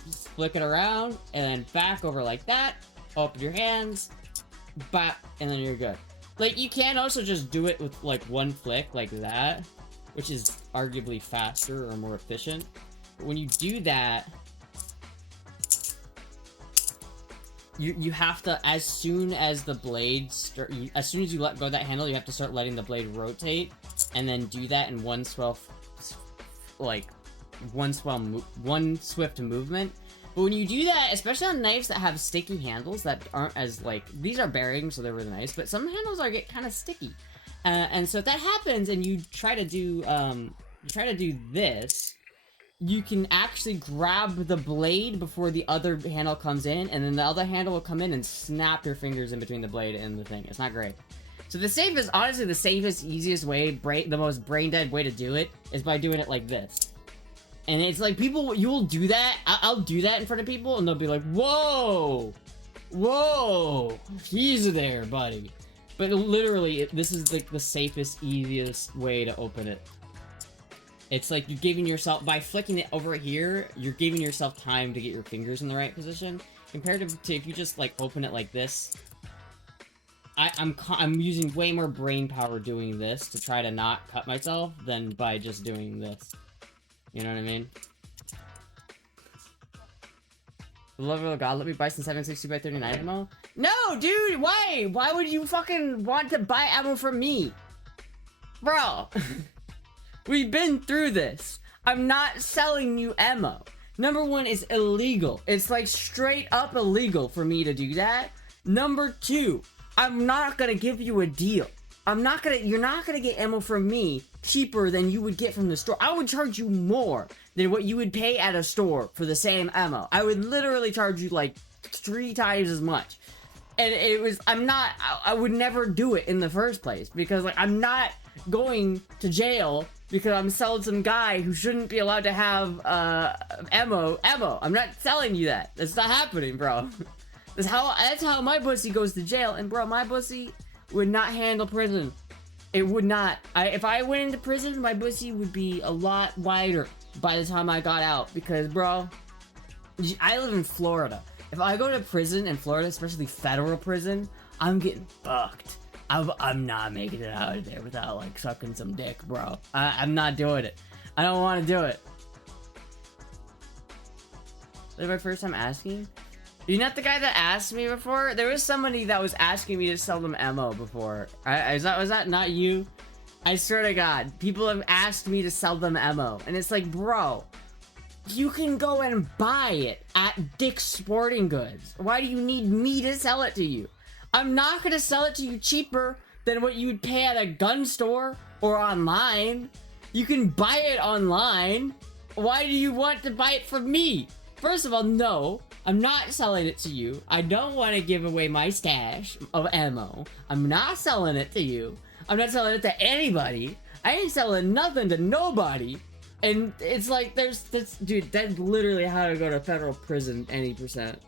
just flick it around, and then back over like that, open your hands, bap, and then you're good. Like, you can also just do it with, like, one flick, like that, which is arguably faster or more efficient. But when you do that, you have to, as soon as the blade as soon as you let go of that handle, you have to start letting the blade rotate, and then do that in one swift movement. But when you do that, especially on knives that have sticky handles that aren't as, like, these are bearings, so they're really nice, but some handles get kind of sticky. And so if that happens and you try to do this, you can actually grab the blade before the other handle comes in, and then the other handle will come in and snap your fingers in between the blade and the thing. It's not great. So the safest, honestly, the safest, easiest way, the most brain-dead way to do it is by doing it like this. And it's like, people, you will do that, I'll do that in front of people, and they'll be like, whoa! Whoa! He's there, buddy. But literally, this is like the safest, easiest way to open it. It's like you're giving yourself, by flicking it over here, you're giving yourself time to get your fingers in the right position. Compared to if you just, like, open it like this. I'm using way more brain power doing this to try to not cut myself than by just doing this. You know what I mean? The love of God, let me buy some 760x39 ammo? No, dude, why? Why would you fucking want to buy ammo from me? Bro. We've been through this. I'm not selling you ammo. Number one, it's illegal. It's like straight up illegal for me to do that. Number two, I'm not gonna give you a deal. You're not gonna get ammo from me cheaper than you would get from the store. I would charge you more than what you would pay at a store for the same ammo. I would literally charge you like 3 times as much. And I would never do it in the first place because, like, I'm not going to jail because I'm selling some guy who shouldn't be allowed to have ammo. I'm not selling you that. That's not happening, bro. That's how my pussy goes to jail. And bro, my pussy would not handle prison. It would not. If I went into prison, my pussy would be a lot wider by the time I got out. Because, bro, I live in Florida. If I go to prison in Florida, especially federal prison, I'm getting fucked. I'm not making it out of there without, like, sucking some dick, bro. I'm not doing it. I don't want to do it. This is my first time asking. You're not the guy that asked me before? There was somebody that was asking me to sell them ammo before. Was that not you? I swear to God, people have asked me to sell them ammo. And it's like, bro, you can go and buy it at Dick's Sporting Goods. Why do you need me to sell it to you? I'm not gonna sell it to you cheaper than what you'd pay at a gun store or online. You can buy it online. Why do you want to buy it from me? First of all, no. I'm not selling it to you. I don't want to give away my stash of ammo. I'm not selling it to you. I'm not selling it to anybody. I ain't selling nothing to nobody. And it's like, dude, that's literally how to go to federal prison any percent.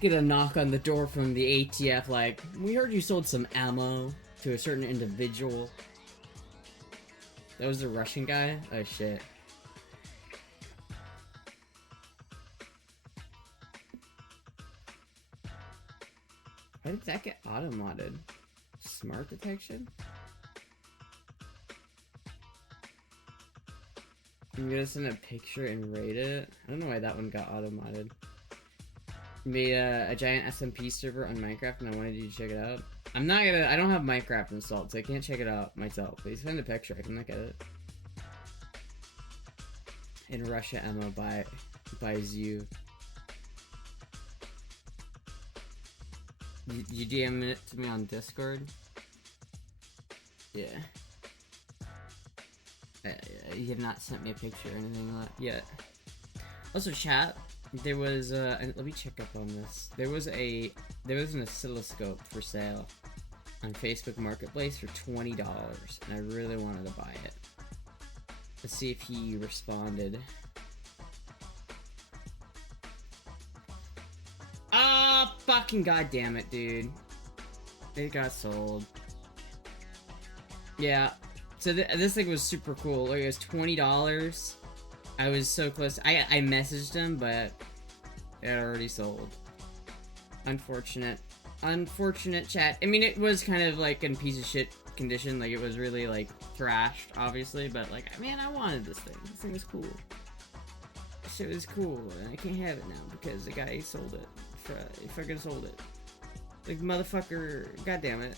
Get a knock on the door from the ATF like, we heard you sold some ammo to a certain individual. That was the Russian guy? Oh shit. How did that get auto-modded? Smart detection? I'm gonna send a picture and rate it. I don't know why that one got auto-modded. Made a giant SMP server on Minecraft and I wanted you to check it out. I don't have Minecraft installed, so I can't check it out myself. Please send a picture, I can look at it. In Russia ammo buys you. You DM it to me on Discord? Yeah. You have not sent me a picture or anything like that yet. Also, chat, there was let me check up on this. There was an oscilloscope for sale on Facebook Marketplace for $20, and I really wanted to buy it. Let's see if he responded. Oh, fucking goddamn it, dude. It got sold. Yeah. So this thing was super cool. Like, it was $20. I was so close. I messaged him, but it had already sold. Unfortunate. Unfortunate, chat. I mean, it was kind of like in piece of shit condition. Like, it was really, like, thrashed, obviously. But, like, man, I wanted this thing. This thing was cool. This shit was cool. And I can't have it now because the guy sold it. He fucking sold it. Like, motherfucker. God damn it.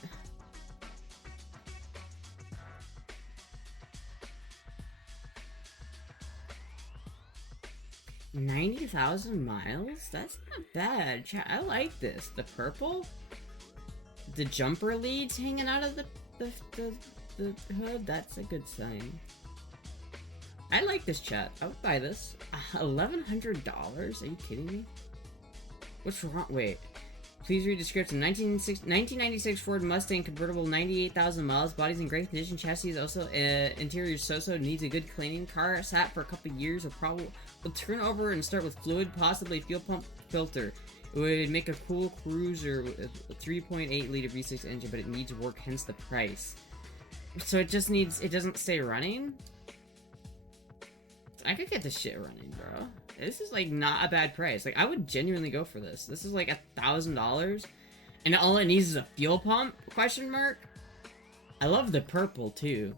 $90,000 miles? That's not bad. I like this. The purple? The jumper leads hanging out of the hood? That's a good sign. I like this, chat. I would buy this. $1,100? Are you kidding me? What's wrong? Wait. Please read description. 1996 Ford Mustang convertible, 98,000 miles. Body's in great condition. Chassis is also interior so-so. Needs a good cleaning. Car sat for a couple years. Will turn over and start with fluid, possibly fuel pump filter. It would make a cool cruiser with a 3.8 liter V6 engine, but it needs work, hence the price. So it just needs. It doesn't stay running. I could get this shit running, bro. This is, like, not a bad price. Like, I would genuinely go for this. This is, like, $1,000. And all it needs is a fuel pump? Question mark? I love the purple, too.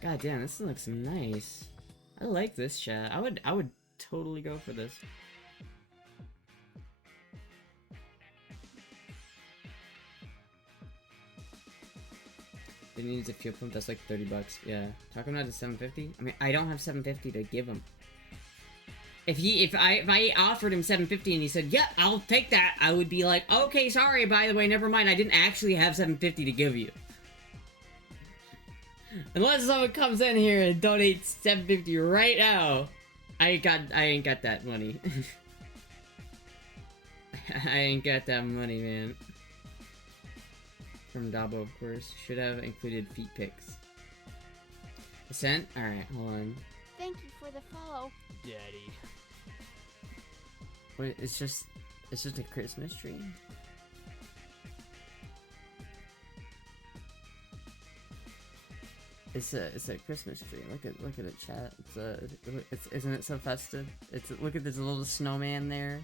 God damn, this looks nice. I like this, chat. I would totally go for this. It needs a fuel pump that's like $30. Yeah. Talking about the 750? I mean, I don't have 750 to give him. If I offered him 750 and he said, "Yeah, I'll take that," I would be like, "Okay, sorry, by the way, never mind. I didn't actually have 750 to give you." Unless someone comes in here and donates 750 right now, I ain't got that money. I ain't got that money, man. From Dabo, of course. Should have included feet pics. Sent? Alright, hold on. Thank you for the follow. Daddy. Wait, it's just a Christmas tree? It's a Christmas tree. Look at it, chat. Isn't it so festive? Look at this little snowman there,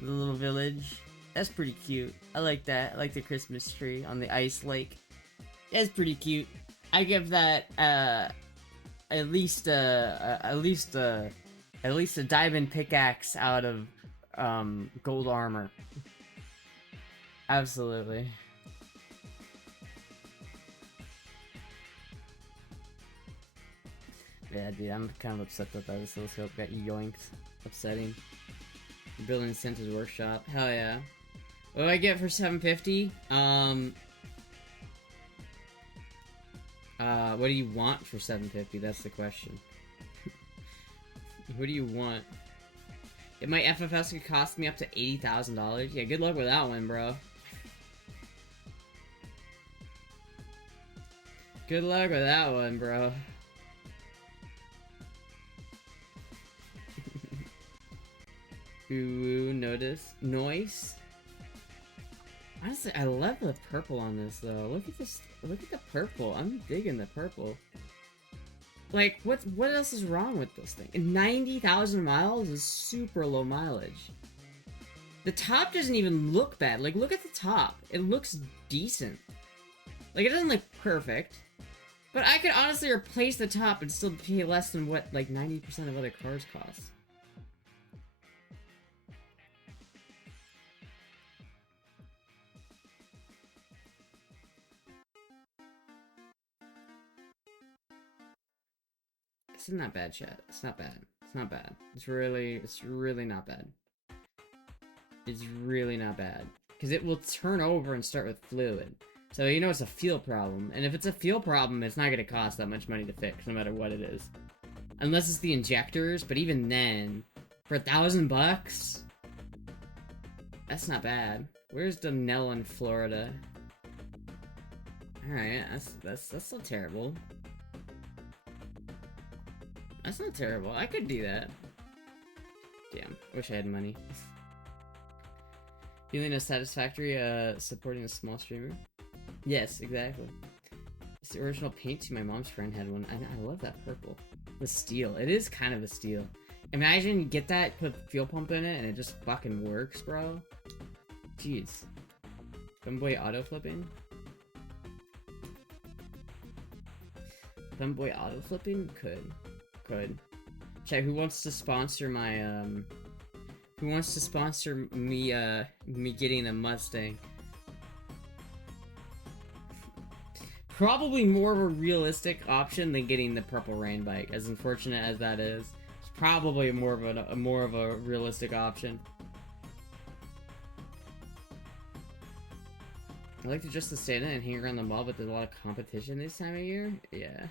the little village. That's pretty cute. I like that. I like the Christmas tree on the ice lake. That's pretty cute. I give that at least a diamond pickaxe out of gold armor. Absolutely. Yeah, dude, I'm kind of upset that that oscilloscope got yoinked. Upsetting. Building Santa's workshop. Hell yeah. What do I get for 750? What do you want for 750? That's the question. What do you want? If my FFS could cost me up to $80,000? Yeah, good luck with that one, bro. Good luck with that one, bro. Ooh, noise. Honestly, I love the purple on this though. Look at this. Look at the purple. I'm digging the purple. Like, what else is wrong with this thing? 90,000 miles is super low mileage. The top doesn't even look bad. Like, look at the top. It looks decent. Like, it doesn't look perfect. But I could honestly replace the top and still pay less than what, like, 90% of other cars cost. This is not bad, chat. It's not bad. It's not bad. It's really not bad. It's really not bad. Because it will turn over and start with fluid. So you know it's a fuel problem. And if it's a fuel problem, it's not going to cost that much money to fix, no matter what it is. Unless it's the injectors, but even then, for $1,000? That's not bad. Where's Dunellen, Florida? Alright, that's not terrible. That's not terrible. I could do that. Damn, I wish I had money. Feeling as satisfactory supporting a small streamer? Yes, exactly. It's the original paint too. My mom's friend had one. I love that purple. The steel. It is kind of a steel. Imagine you get that, put a fuel pump in it, and it just fucking works, bro. Jeez. Femboy auto flipping? Femboy auto flipping? Could. Chat, who wants to sponsor my, who wants to sponsor me, me getting a Mustang? Probably more of a realistic option than getting the Purple Rain bike, as unfortunate as that is. It's probably more of a realistic option. I like to just stay in and hang around the mall, but there's a lot of competition this time of year. Yeah.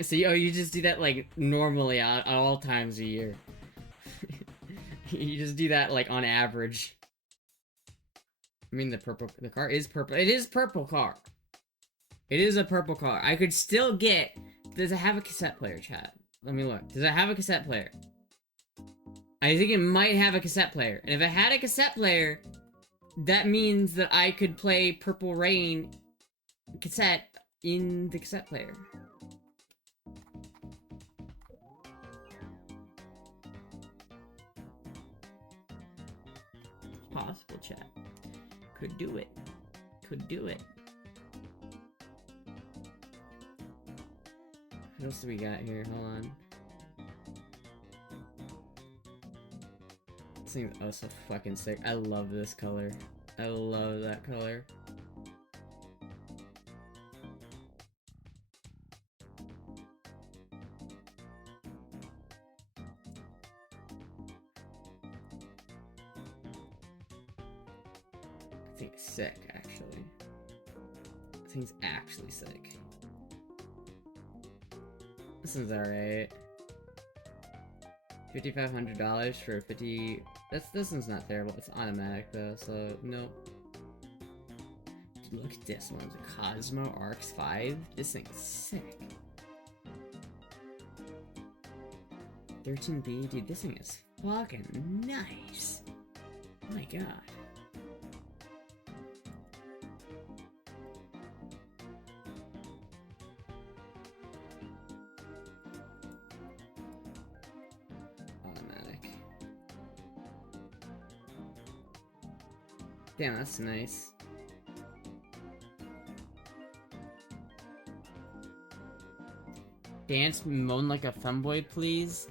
So, you just do that, like, normally at all times a year. You just do that, like, on average. I mean, the car is purple. It is purple car. It is a purple car. I could still get... Does it have a cassette player, chat? Let me look. Does it have a cassette player? I think it might have a cassette player. And if it had a cassette player, that means that I could play Purple Rain cassette in the cassette player. Possible, chat. Could do it. Could do it. What else do we got here? Hold on. This thing's oh so fucking sick. I love this color. I love that color. I think it's sick, actually. This thing's actually sick. This one's alright. $5,500 for 50. This one's not terrible. It's automatic though, so nope. Look at this one, the Cosmo RX-5. This thing is sick. 13B, dude, this thing is Fucking nice. Oh my god. Automatic. Damn, that's nice. Dance, moan like a femboy, please.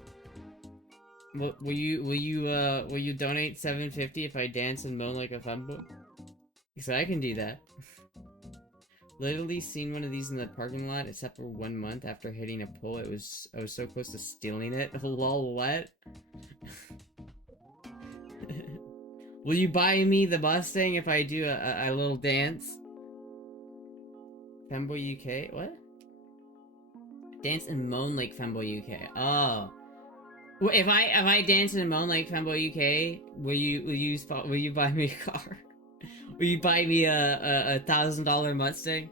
Will you donate $7.50 if I dance and moan like a femboy? Because I can do that. Literally seen one of these in the parking lot, except for 1 month after hitting a pole. I was so close to stealing it. Lol, what? Will you buy me the Mustang if I do a little dance? Femboy UK? What? Dance and moan like Femboy UK. Oh. Well, if I dance and moan like Femboy UK, will you buy me a car? Will you buy me a $1,000 Mustang?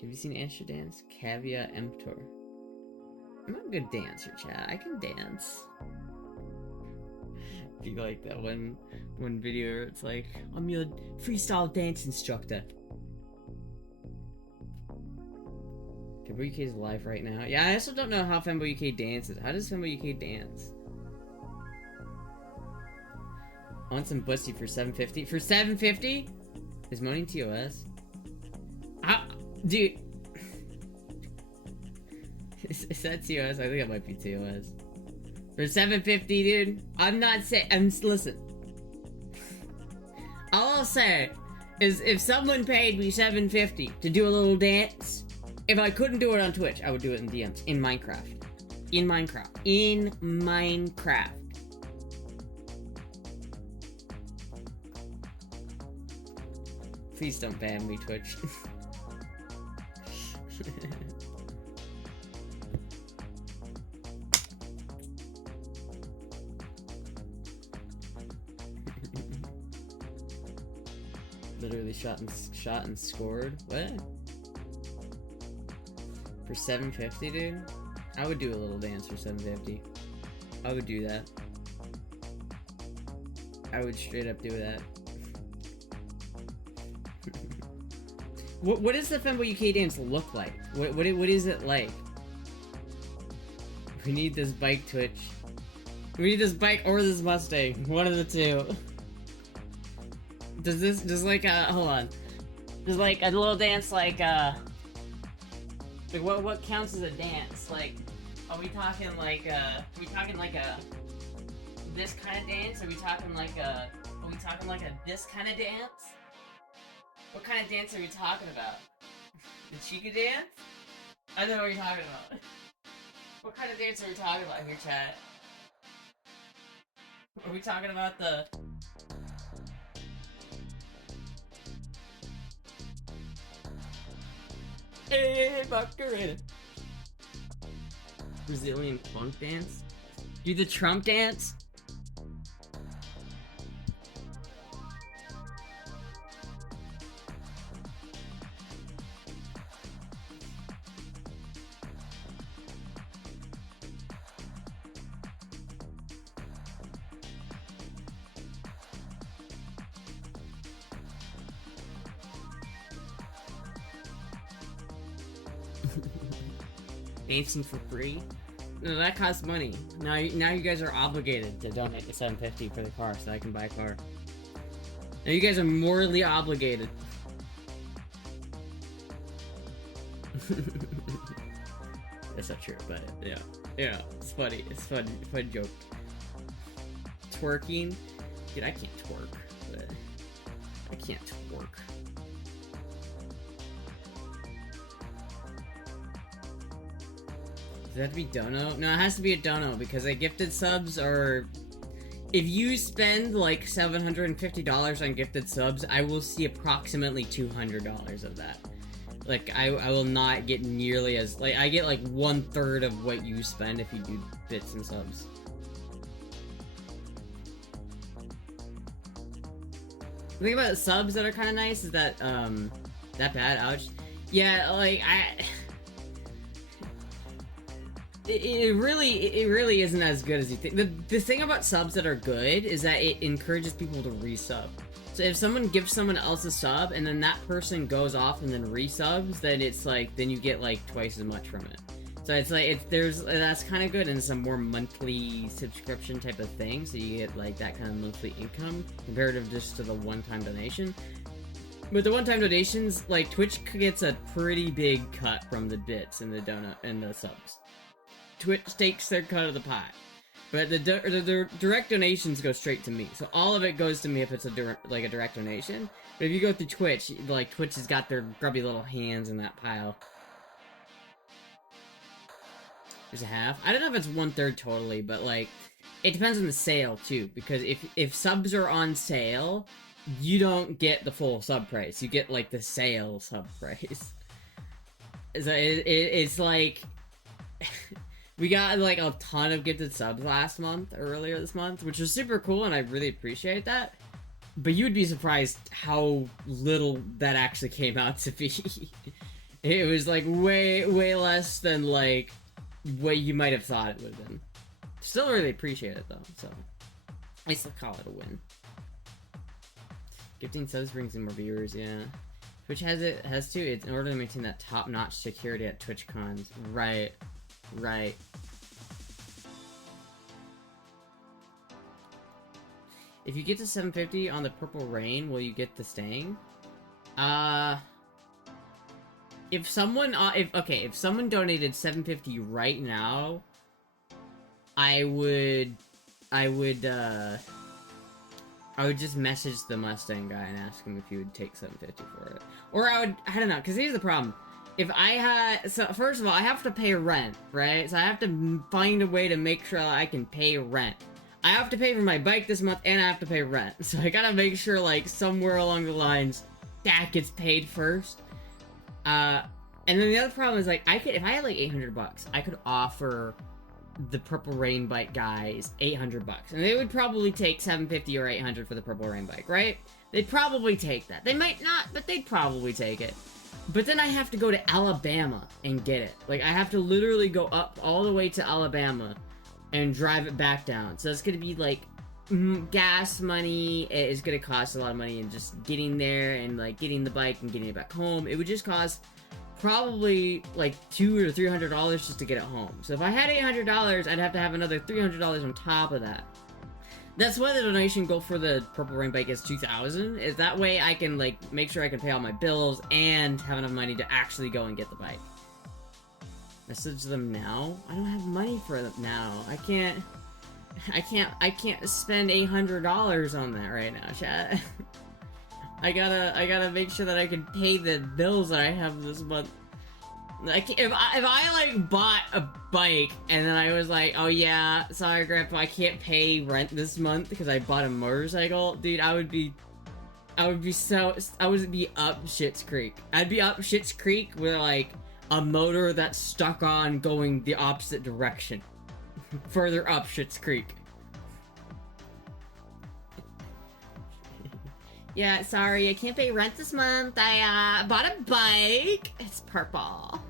Have you seen Astra dance? Caveat emptor. I'm not a good dancer, chat. I can dance. Do you like that one video where it's like, I'm your freestyle dance instructor? Femboy UK is live right now. Yeah, I also don't know how Femboy UK dances. How does Femboy UK dance? I want some bussy for $7.50. For $7.50? Is moaning TOS? Dude. Is that TOS? I think it might be TOS. For $7.50, dude. I'm not saying. Listen. All I'll say is if someone paid me $7.50 to do a little dance, if I couldn't do it on Twitch, I would do it in DMs. In Minecraft. In Minecraft. In Minecraft. Please don't ban me, Twitch. Literally shot and scored. What? For $7.50, dude? I would do a little dance for $7.50. I would do that. I would straight up do that. What does the Femboy UK dance look like? What is it like? We need this bike, Twitch. We need this bike or this Mustang. One of the two. Does like hold on. Does like a little dance like what counts as a dance? Like, are we talking like a this kind of dance? Are we talking like a this kind of dance? What kind of dance are we talking about? The Chica dance? I don't know what you're talking about. What kind of dance are we talking about here, chat? Are we talking about the... Hey, Macarena. Brazilian funk dance? Do the Trump dance? Dancing for free? No, that costs money. Now you guys are obligated to donate the $7.50 for the car so I can buy a car. Now you guys are morally obligated. That's not true, but yeah, it's funny. It's fun joke. Twerking? Dude, I can't twerk, but I can't twerk. Does it have to be dono? No, it has to be a dono because the gifted subs are... If you spend like $750 on gifted subs, I will see approximately $200 of that. Like, I will not get nearly as... Like, I get like 1/3 of what you spend if you do bits and subs. The thing about subs that are kind of nice is that, that bad, ouch. Yeah, like, it really isn't as good as you think. The thing about subs that are good is that it encourages people to resub. So if someone gives someone else a sub and then that person goes off and then resubs, then it's like, then you get like twice as much from it. So it's like, that's kind of good, and it's a more monthly subscription type of thing, so you get like that kind of monthly income comparative just to the one-time donation. With the one-time donations, like Twitch gets a pretty big cut from the bits and the donut and the subs. Twitch takes their cut of the pie. But the direct donations go straight to me. So all of it goes to me if it's a direct donation. But if you go through Twitch, like Twitch has got their grubby little hands in that pile. There's a half. I don't know if it's 1/3 totally, but like it depends on the sale too. Because if subs are on sale, you don't get the full sub price. You get like the sale sub price. So it's like we got like a ton of gifted subs earlier this month, which was super cool, and I really appreciate that. But you'd be surprised how little that actually came out to be. It was like way less than like what you might have thought it would have been. Still really appreciate it though, so I still call it a win. Gifting subs brings in more viewers, yeah. Twitch has to. It's in order to maintain that top-notch security at Twitch cons. Right. If you get to 750 on the Purple Rain, will you get the staying? If someone donated 750 right now, I would just message the Mustang guy and ask him if he would take 750 for it. Or I don't know, because here's the problem. If I had, so first of all, I have to pay rent, right? So I have to find a way to make sure I can pay rent. I have to pay for my bike this month, and I have to pay rent. So I gotta make sure, like, somewhere along the lines, that gets paid first. And then the other problem is, like, if I had, like, 800 bucks, I could offer the Purple Rain bike guys 800 bucks. And they would probably take 750 or 800 for the Purple Rain bike, right? They'd probably take that. They might not, but they'd probably take it. But then I have to go to Alabama and get it. Like, I have to literally go up all the way to Alabama and drive it back down. So it's gonna be, like, gas money. It's gonna cost a lot of money, and just getting there and, like, getting the bike and getting it back home. It would just cost probably, like, $200 or $300 just to get it home. So if I had $800, I'd have to have another $300 on top of that. That's why the donation goal for the Purple Rain bike is $2,000. Is that way I can, like, make sure I can pay all my bills and have enough money to actually go and get the bike. Message them now? I don't have money for them now. I can't spend $800 on that right now, chat. I gotta make sure that I can pay the bills that I have this month. Like, if I like bought a bike and then I was like, oh yeah, sorry grandpa, I can't pay rent this month because I bought a motorcycle, dude, I would be up Schitt's Creek. I'd be up Schitt's Creek with like a motor that's stuck on going the opposite direction. Further up Schitt's Creek. Yeah, sorry, I can't pay rent this month. I bought a bike. It's purple.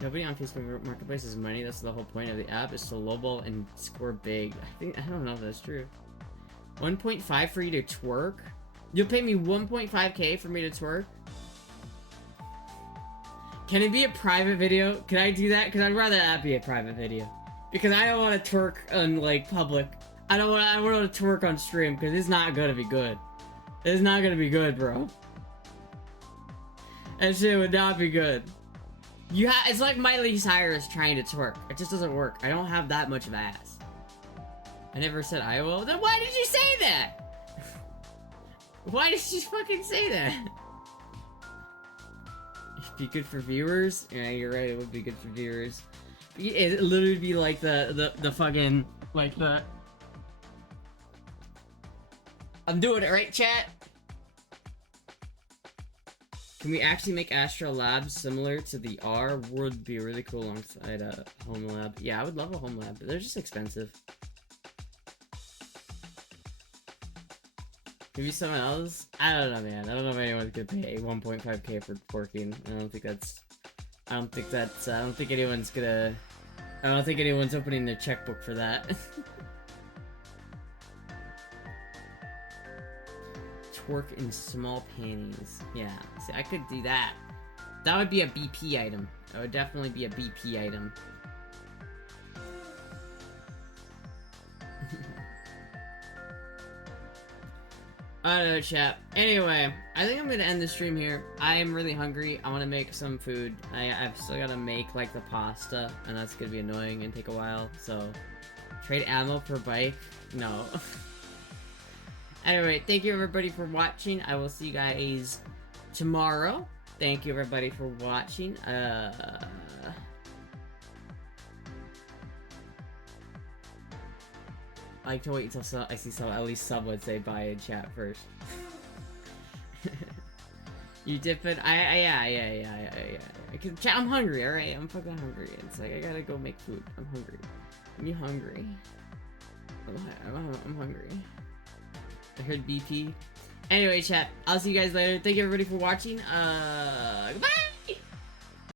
Nobody on Facebook Marketplace has money. That's the whole point of the app, is to lowball and score big. I don't know if that's true. 1.5 for you to twerk? You'll pay me 1.5k for me to twerk? Can it be a private video? Can I do that? Because I'd rather that be a private video. Because I don't want to twerk on, like, public. I don't want to twerk on stream, because it's not gonna be good. It's not gonna be good, bro. That shit would not be good. It's like Miley Cyrus trying to twerk. It just doesn't work. I don't have that much of ass. I never said I will. Then why did you say that? Why did you fucking say that? It'd be good for viewers? Yeah, you're right, it would be good for viewers. It literally be like the fucking, like the... I'm doing it, right, chat? Can we actually make Astra Labs similar to the R? Would be really cool alongside a home lab. Yeah, I would love a home lab, but they're just expensive. Maybe someone else? I don't know, man. I don't know if anyone's gonna pay 1.5k for twerking. I don't think that's I don't think that's, I don't think anyone's gonna, I don't think anyone's opening their checkbook for that. Twerk in small panties. Yeah, see, I could do that. That would be a BP item. That would definitely be a BP item. I don't know, chat. Anyway, I think I'm gonna end the stream here. I am really hungry. I want to make some food. I've still gotta make, like, the pasta, and that's gonna be annoying and take a while, so... Trade ammo for bike? No. Anyway, thank you everybody for watching. I will see you guys tomorrow. Thank you everybody for watching. I like to wait until I see at least someone say bye in chat first. You dip it? Yeah. Chat, I'm hungry, alright? I'm fucking hungry. It's like, I gotta go make food. I'm hungry. I'm hungry. I'm hungry. I heard BP. Anyway, chat, I'll see you guys later. Thank you everybody for watching. Goodbye!